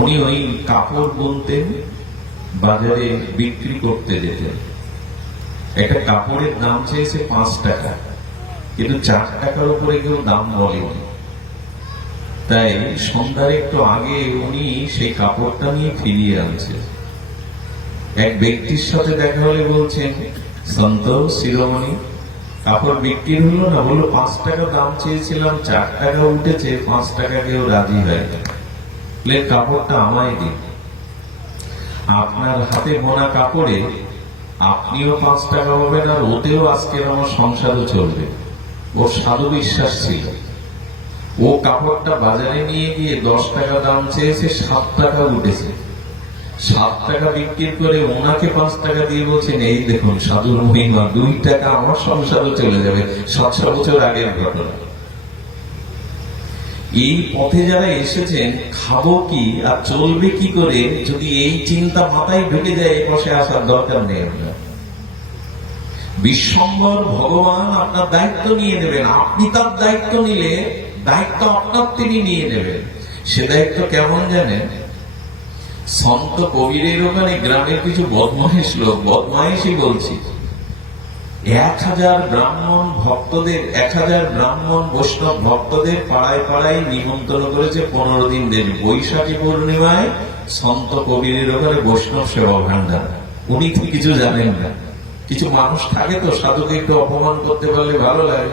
উনি ওই কাপড় বুনতেন, বাজারে বিক্রি করতে যেতেন। একটা কাপড়ের দাম চেয়েছে 5 টাকা, কিন্তু 4 টাকার উপরে কেউ দাম বলেনি। তাই সন্ধ্যার একটু আগে উনি সেই কাপড়টা নিয়ে ফিরিয়ে আনছে। এক ব্যক্তির সাথে দেখা হলে বলছেন, সন্ত শিরোমণি, কাপড় বিক্রি হলো না? বললো 5 টাকা দাম চেয়েছিলাম, 4 টাকা উঠেছে, 5 টাকা কেউ রাজি হয়নি। কাপড়টা আমায় দিন। আপনার হাতে বোনা কাপড়ে আপনিও 5 টাকা পাবেন, আর ওতেও আজকের আমার সংসারও চলবে। ওর সাধু বিশ্বাস ছিল। ও কাপড়টা বাজারে নিয়ে গিয়ে 10 টাকা দাম চেয়েছে, 7 টাকা উঠেছে। 7 টাকা বিক্রি করে ওনাকে 5 টাকা দিয়ে বলছেন, এই দেখুন সাধুর মহিমা, 2 টাকা আমার সংসারও চলে যাবে। 700 বছর আগের ঘটনা। এই পথে যারা এসেছেন, খাবো কি আর চলবে কি করে, যদি এই চিন্তা মাথায় ঢুকে যায়, এই পাশে আসার দরকার নেই। আপনার বিশ্বম্বর ভগবান আপনার দায়িত্ব নিয়ে নেবেন। আপনি তার দায়িত্ব নিলে দায়িত্ব আপনার তিনি নিয়ে নেবেন। সে দায়িত্ব কেমন জানেন? সন্ত কবিরের ওখানে গ্রামের কিছু বদমাইশ লোক, বদমাইশই বলছি, 1000 ব্রাহ্মণ ভক্তদের, 1000 ব্রাহ্মণ বৈষ্ণব ভক্তদের পাড়ায় পাড়ায় নিমন্ত্রণ করেছে 15 দিন দেবে। বৈশাখী পূর্ণিমায় সন্ত কবিরের ওখানে বৈষ্ণব সেবা ভান্ডার। উনি তো কিছু জানেন না। কিছু মানুষ থাকে তো, সাধুকে একটু অপমান করতে পারলে ভালো লাগে।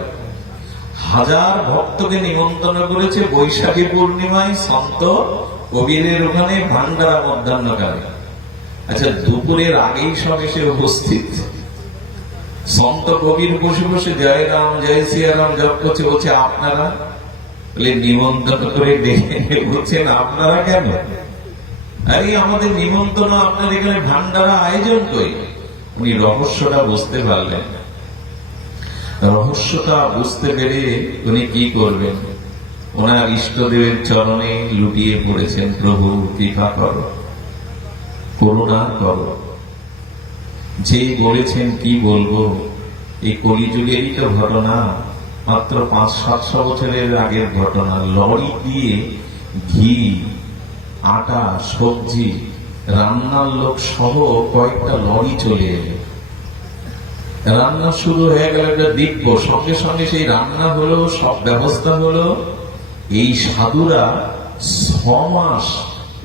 1000 ভক্তকে নিমন্ত্রণ করেছে বৈশাখী পূর্ণিমায় সন্ত কবিরের ওখানে ভান্ডারা মধ্যাহ্নকালে। আচ্ছা, দুপুরের আগেই সব এসে উপস্থিত। সন্ত কবির বসে বসে জয় রাম জয় সিয়ারাম জপ করছে। বলছে আপনারা? বলে নিমন্ত্রণ করে ডেকে বলছেন আপনারা কেন? আরে আমাদের নিমন্ত্রণ, আপনার এখানে ভান্ডারা আয়োজন করি। উনি রহস্যটা বুঝতে পারলেন। রহস্যটা বুঝতে পেরে উনি কি করবেন, ওনার ইষ্টদেবের চরণে লুটিয়ে পড়েছেন, প্রভু কৃপা করো, করুণা করো। যে বলেছেন কি বলবো, এই কলিযুগেরই তো ঘটনা, মাত্র 500-700 বছরের আগের ঘটনা। লরি দিয়ে ঘি, আটা, সবজি, রান্নার লোক সহ কয়েকটা লরি চলে এলো। রান্না শুরু হয়ে গেল, একটা দিব্য, সঙ্গে সঙ্গে সেই রান্না হলো, সব ব্যবস্থা হলো। এই সাধুরা 6 মাস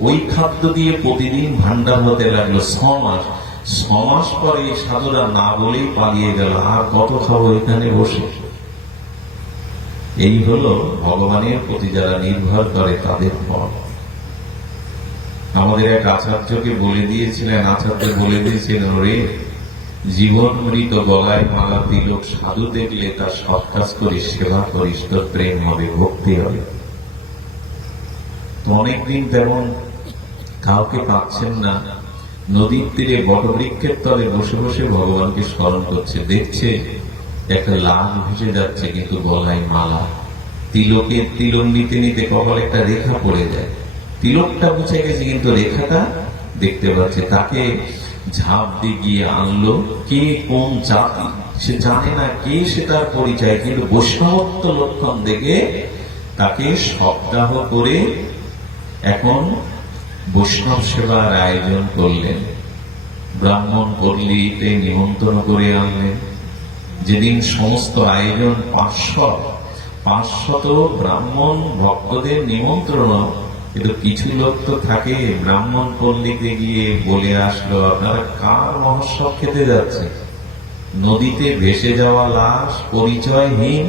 ওই খাদ্য দিয়ে প্রতিদিন ভান্ডার হতে লাগলো। 6 মাস। 6 মাস পরে এই সাধুরা না বলেই পালিয়ে গেল, আর কত খাবো এখানে বসে। এই হলো ভগবানের প্রতি যারা নির্ভর করে তাদের ফল। আমাদের এক আচার্যকে বলে দিয়েছিলেন, আচার্য বলে দিয়েছিলেন, রে জীবন মৃত গলায় মালা তিলক সাধু দেখলে তার সৎ কাজ করিস, সেবা করিস, তোর প্রেম হবে, ভক্তি হবে। তো অনেকদিন তেমন কাউকে পাচ্ছেন না। নদীর তীরে বটবৃক্ষের তলে বসে বসে ভগবানকে স্মরণ করছে। দেখছে একটা লাশ ভেসে যাচ্ছে, কিন্তু গলায় মালা। তিলকের তিলক নিতে নিতে কপালে একটা রেখা পড়ে যায়। তিলকটা মুছে গেছে, কিন্তু রেখাটা দেখতে পাচ্ছে। তাকে ঝাঁপ দিয়ে গিয়ে আনলো। কে কোন জাতি সে জানে না, কে সে তার পরিচয়, কিন্তু বৈষ্ণবত্ব লক্ষণ দেখে তাকে সপ্তাহ করে এখন বৈষ্ণব সেবার আয়োজন করলেন। ব্রাহ্মণ পল্লীতে নিমন্ত্রণ করে আনলেন। যেদিন সমস্ত আয়োজন 500 ব্রাহ্মণ ভক্তদের নিমন্ত্রণ। কিন্তু কিছু লোক তো থাকে ব্রাহ্মণ পল্লীতে গিয়ে বলে আসলো, আপনারা কার মহোৎসব খেতে যাচ্ছে? নদীতে ভেসে যাওয়া লাশ, পরিচয়হীন,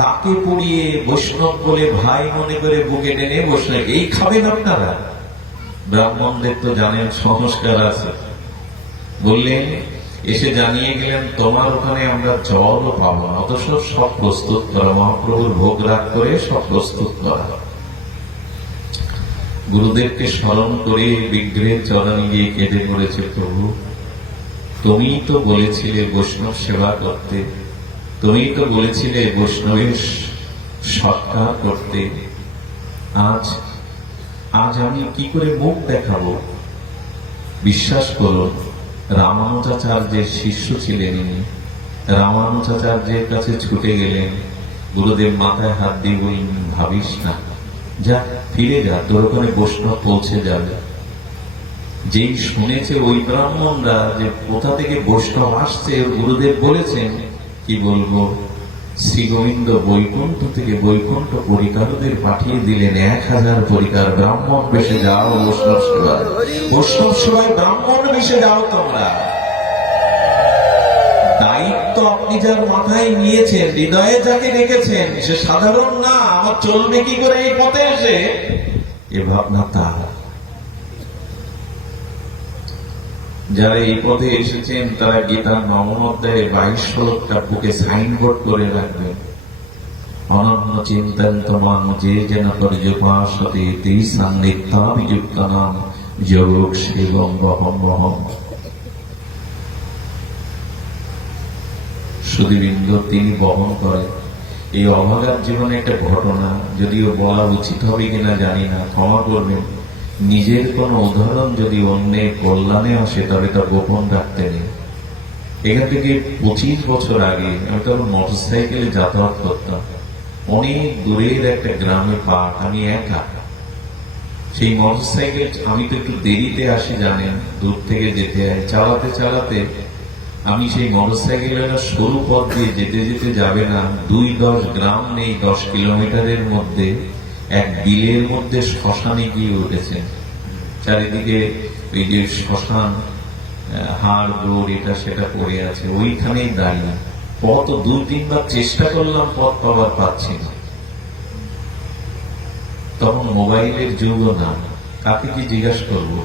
তাকে পুড়িয়ে বৈষ্ণব বলে ভাই মনে করে বুকে টেনে বৈষ্ণব, এই খাবেন আপনারা? ব্রাহ্মণদের তো জানেন সংস্কার আছে। বললেন, এসে জানিয়ে গেলেন, তোমার ওখানে আমরা জলও পাবো না, অথচ সব প্রস্তুত করা, মহাপ্রভুর ভোগ রাগ করে সব প্রস্তুত করা। গুরুদেবকে স্মরণ করে বিগ্রহের চরণে গিয়ে কেঁদে পড়েছে, প্রভু তুমি তো বলেছিলে বৈষ্ণব সেবা করতে, তুমি তো বলেছিলে বৈষ্ণবের সৎকার করতে। আজ আমি কি করে মুখ দেখাবো? বিশ্বাস করুন, রামানুজাচার্যের শিষ্য ছিলেন ইনি। রামানুজাচার্যের কাছে ছুটে গেলেন। গুরুদেব মাথায় হাত দিয়ে বললেন, ভাবিস না, যা ফিরে যা, তোর ওখানে বৈষ্ণব পৌঁছে যাবে। যেই শুনেছে ওই ব্রাহ্মণরা যে কোথা থেকে বৈষ্ণব আসছে, গুরুদেব বলেছেন, কি বলবো, শ্রী গোবিন্দ বৈকুণ্ঠ থেকে বৈকুণ্ঠ পরিকারদের পাঠিয়ে দিলেন 1000 পরিকার, ব্রাহ্মণ বেশে যাও বৈষ্ণব সেবায়, বৈষ্ণব সেবায় ব্রাহ্মণ বেশে যাও তোমরা। দায়িত্ব আপনি যার মাথায় নিয়েছেন, হৃদয়ে যাকে রেখেছেন, সে সাধারণ না। আমার চলবে কি করে এই পথে এসে, এ ভাবনা তার। যারা এই পথে এসেছেন তারা গীতার 9 অধ্যায়ে 22 শ্লোকটা বুকে সাইনবোর্ড করে রাখবেন। অনন্য চিন্তন্তমান যে যেন পর্যপাসতে তেষাং নিত্যাভিযুক্তানাং যোগ সেবং বহম বহম। সুধীবৃন্দ, তিনি বহন করেন। এই অভাগার জীবনে একটা ঘটনা, যদিও বলা উচিত হবে কিনা জানি না, ক্ষমা করবেন। নিজের কোন উদাহরণ যদি অন্যের কল্যাণে আসে তবে তা গোপন রাখতে নেই। এখান থেকে 25 বছর আগে আমি তখন মোটরসাইকেলে যাতায়াত করতাম। অনেক দূরের একটা গ্রামে পাঠ, আমি একা। সেই মোটরসাইকেল, আমি তো একটু দেরিতে আসি জানেন, দূর থেকে যেতে হয়। চালাতে চালাতে আমি সেই মোটরসাইকেলের সরু পথ দিয়ে যেতে যেতে যাবে না 2-10 গ্রাম নেই 10 কিলোমিটারের মধ্যে এক বিলের মধ্যে শ্মশানে গিয়ে উঠেছেন। চারিদিকে ওই যে শ্মশান, হাড় গোড় এটা সেটা পড়ে আছে, ওইখানেই দাঁড়িয়ে। পথ 2-3 বার চেষ্টা করলাম, পথ পাওয়ার পাচ্ছি না। তখন মোবাইলের যুগও না, কাকে কি জিজ্ঞাসা করবো?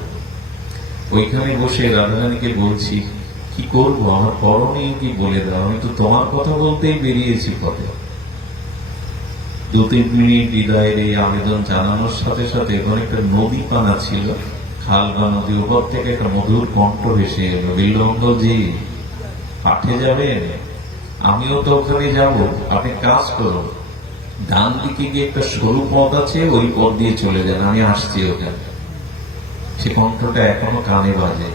ওইখানে বসে রাধারানীকে বলছি, কি করব, আমার করণীয় কি বলে দাও, আমি তো তোমার কথা বলতেই বেরিয়েছি পথে। 2-3 মিনিট হৃদয়ের এই আবেদন জানানোর সাথে সাথে ওখানে একটা নদী পানা ছিল, খাল বা নদী উপর থেকে একটা মধুর কণ্ঠ ভেসে এলো, বিল্বমঙ্গলজি পাঠে যাবেন? আমিও তো ওখানে যাব, আপনি কাজ করুন, ডান দিকে গিয়ে একটা সরু পথ আছে, ওই পথ দিয়ে চলে যান, আমি আসছি ওখানে। সে কণ্ঠটা এখনো কানে বাজে।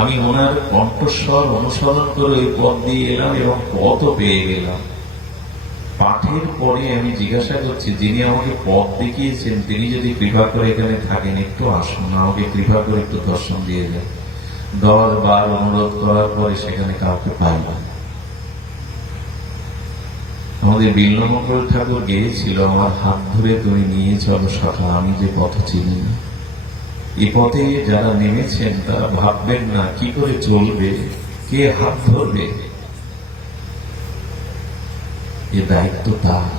আমি ওনার কণ্ঠস্বর অনুসরণ করে ওই পথ দিয়ে এলাম এবং পথও পেয়ে গেলাম। পাঠের পরে আমি জিজ্ঞাসা করছি, যিনি আমাকে পথ দেখিয়েছেন তিনি যদি কৃপা করে এখানে থাকেন, একটু আসুন, আমাকে কৃপা করে একটু দর্শন দিয়ে যান। 10 বার অনুরোধ করার পরে সেখানে কাউকে পাইলাম। আমাদের বিল্বমঙ্গল ঠাকুর গেয়েছিল, আমার হাত ধরে তুমি নিয়ে চলো সখা, আমি যে পথ চিনি না। এ পথে যারা নেমেছেন তারা ভাববেন না কি করে চলবে, কে হাত ধরবে, এ দায়িত্ব তার।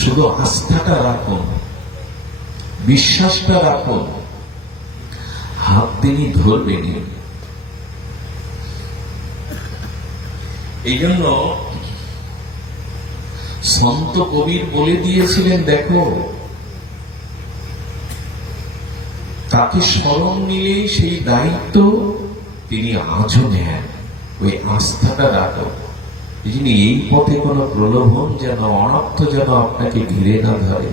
শুধু আস্থাটা রাখুন, বিশ্বাসটা রাখুন, হাত তিনি ধরবেনি। এই জন্য সন্ত কবির বলে দিয়েছিলেন, দেখো তাকে স্মরণ নিলেই সেই দায়িত্ব তিনি আজও নেন, ওই আস্থাটা রাখো। এই জন্য এই পথে কোনো প্রলোভন যেন, অনর্থ যেন আপনাকে ঘিরে না ধরে,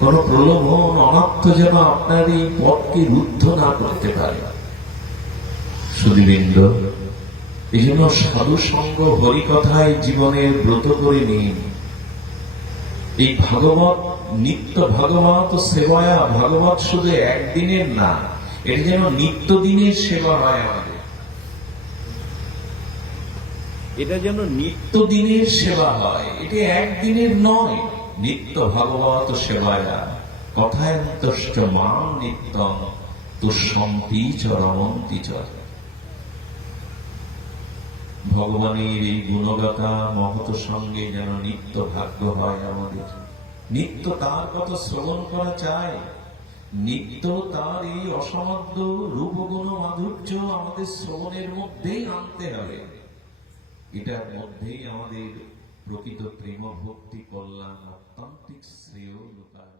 কোন প্রলোভন অনর্থ যেন আপনার এই পথকে রুদ্ধ না করতে পারে। সুধীবৃন্দ, এই জন্য সাধু সঙ্গ হরিকথায় জীবনের ব্রত করে নিন। এই ভাগবত নিত্য ভাগবত সেবায়া, ভাগবত শুধু একদিনের না, এটা যেন নিত্যদিনের সেবা হয় আমাদের। এটা যেন নিত্যদিনের সেবা হয়, এটা একদিনের নয়। নিত্য ভাগবত সেবায়া কথায়ন্তশ্চ মাং নিত্যং তুষ্যন্তি চ রমন্তি চ। ভগবানের এই গুণগাথা মহৎ সঙ্গে যেন নিত্য ভাগ্য হয় আমাদের। নিত্য তার কথা শ্রবণ করা চাই, নিত্য তার এই অসমাদ্য রূপগুণ মাধুর্য আমাদের শ্রবণের মধ্যেই আনতে হবে। এটার মধ্যেই আমাদের প্রকৃত প্রেম ভক্তি কল্যাণ অত্যন্তিক শ্রেয় লুকায়।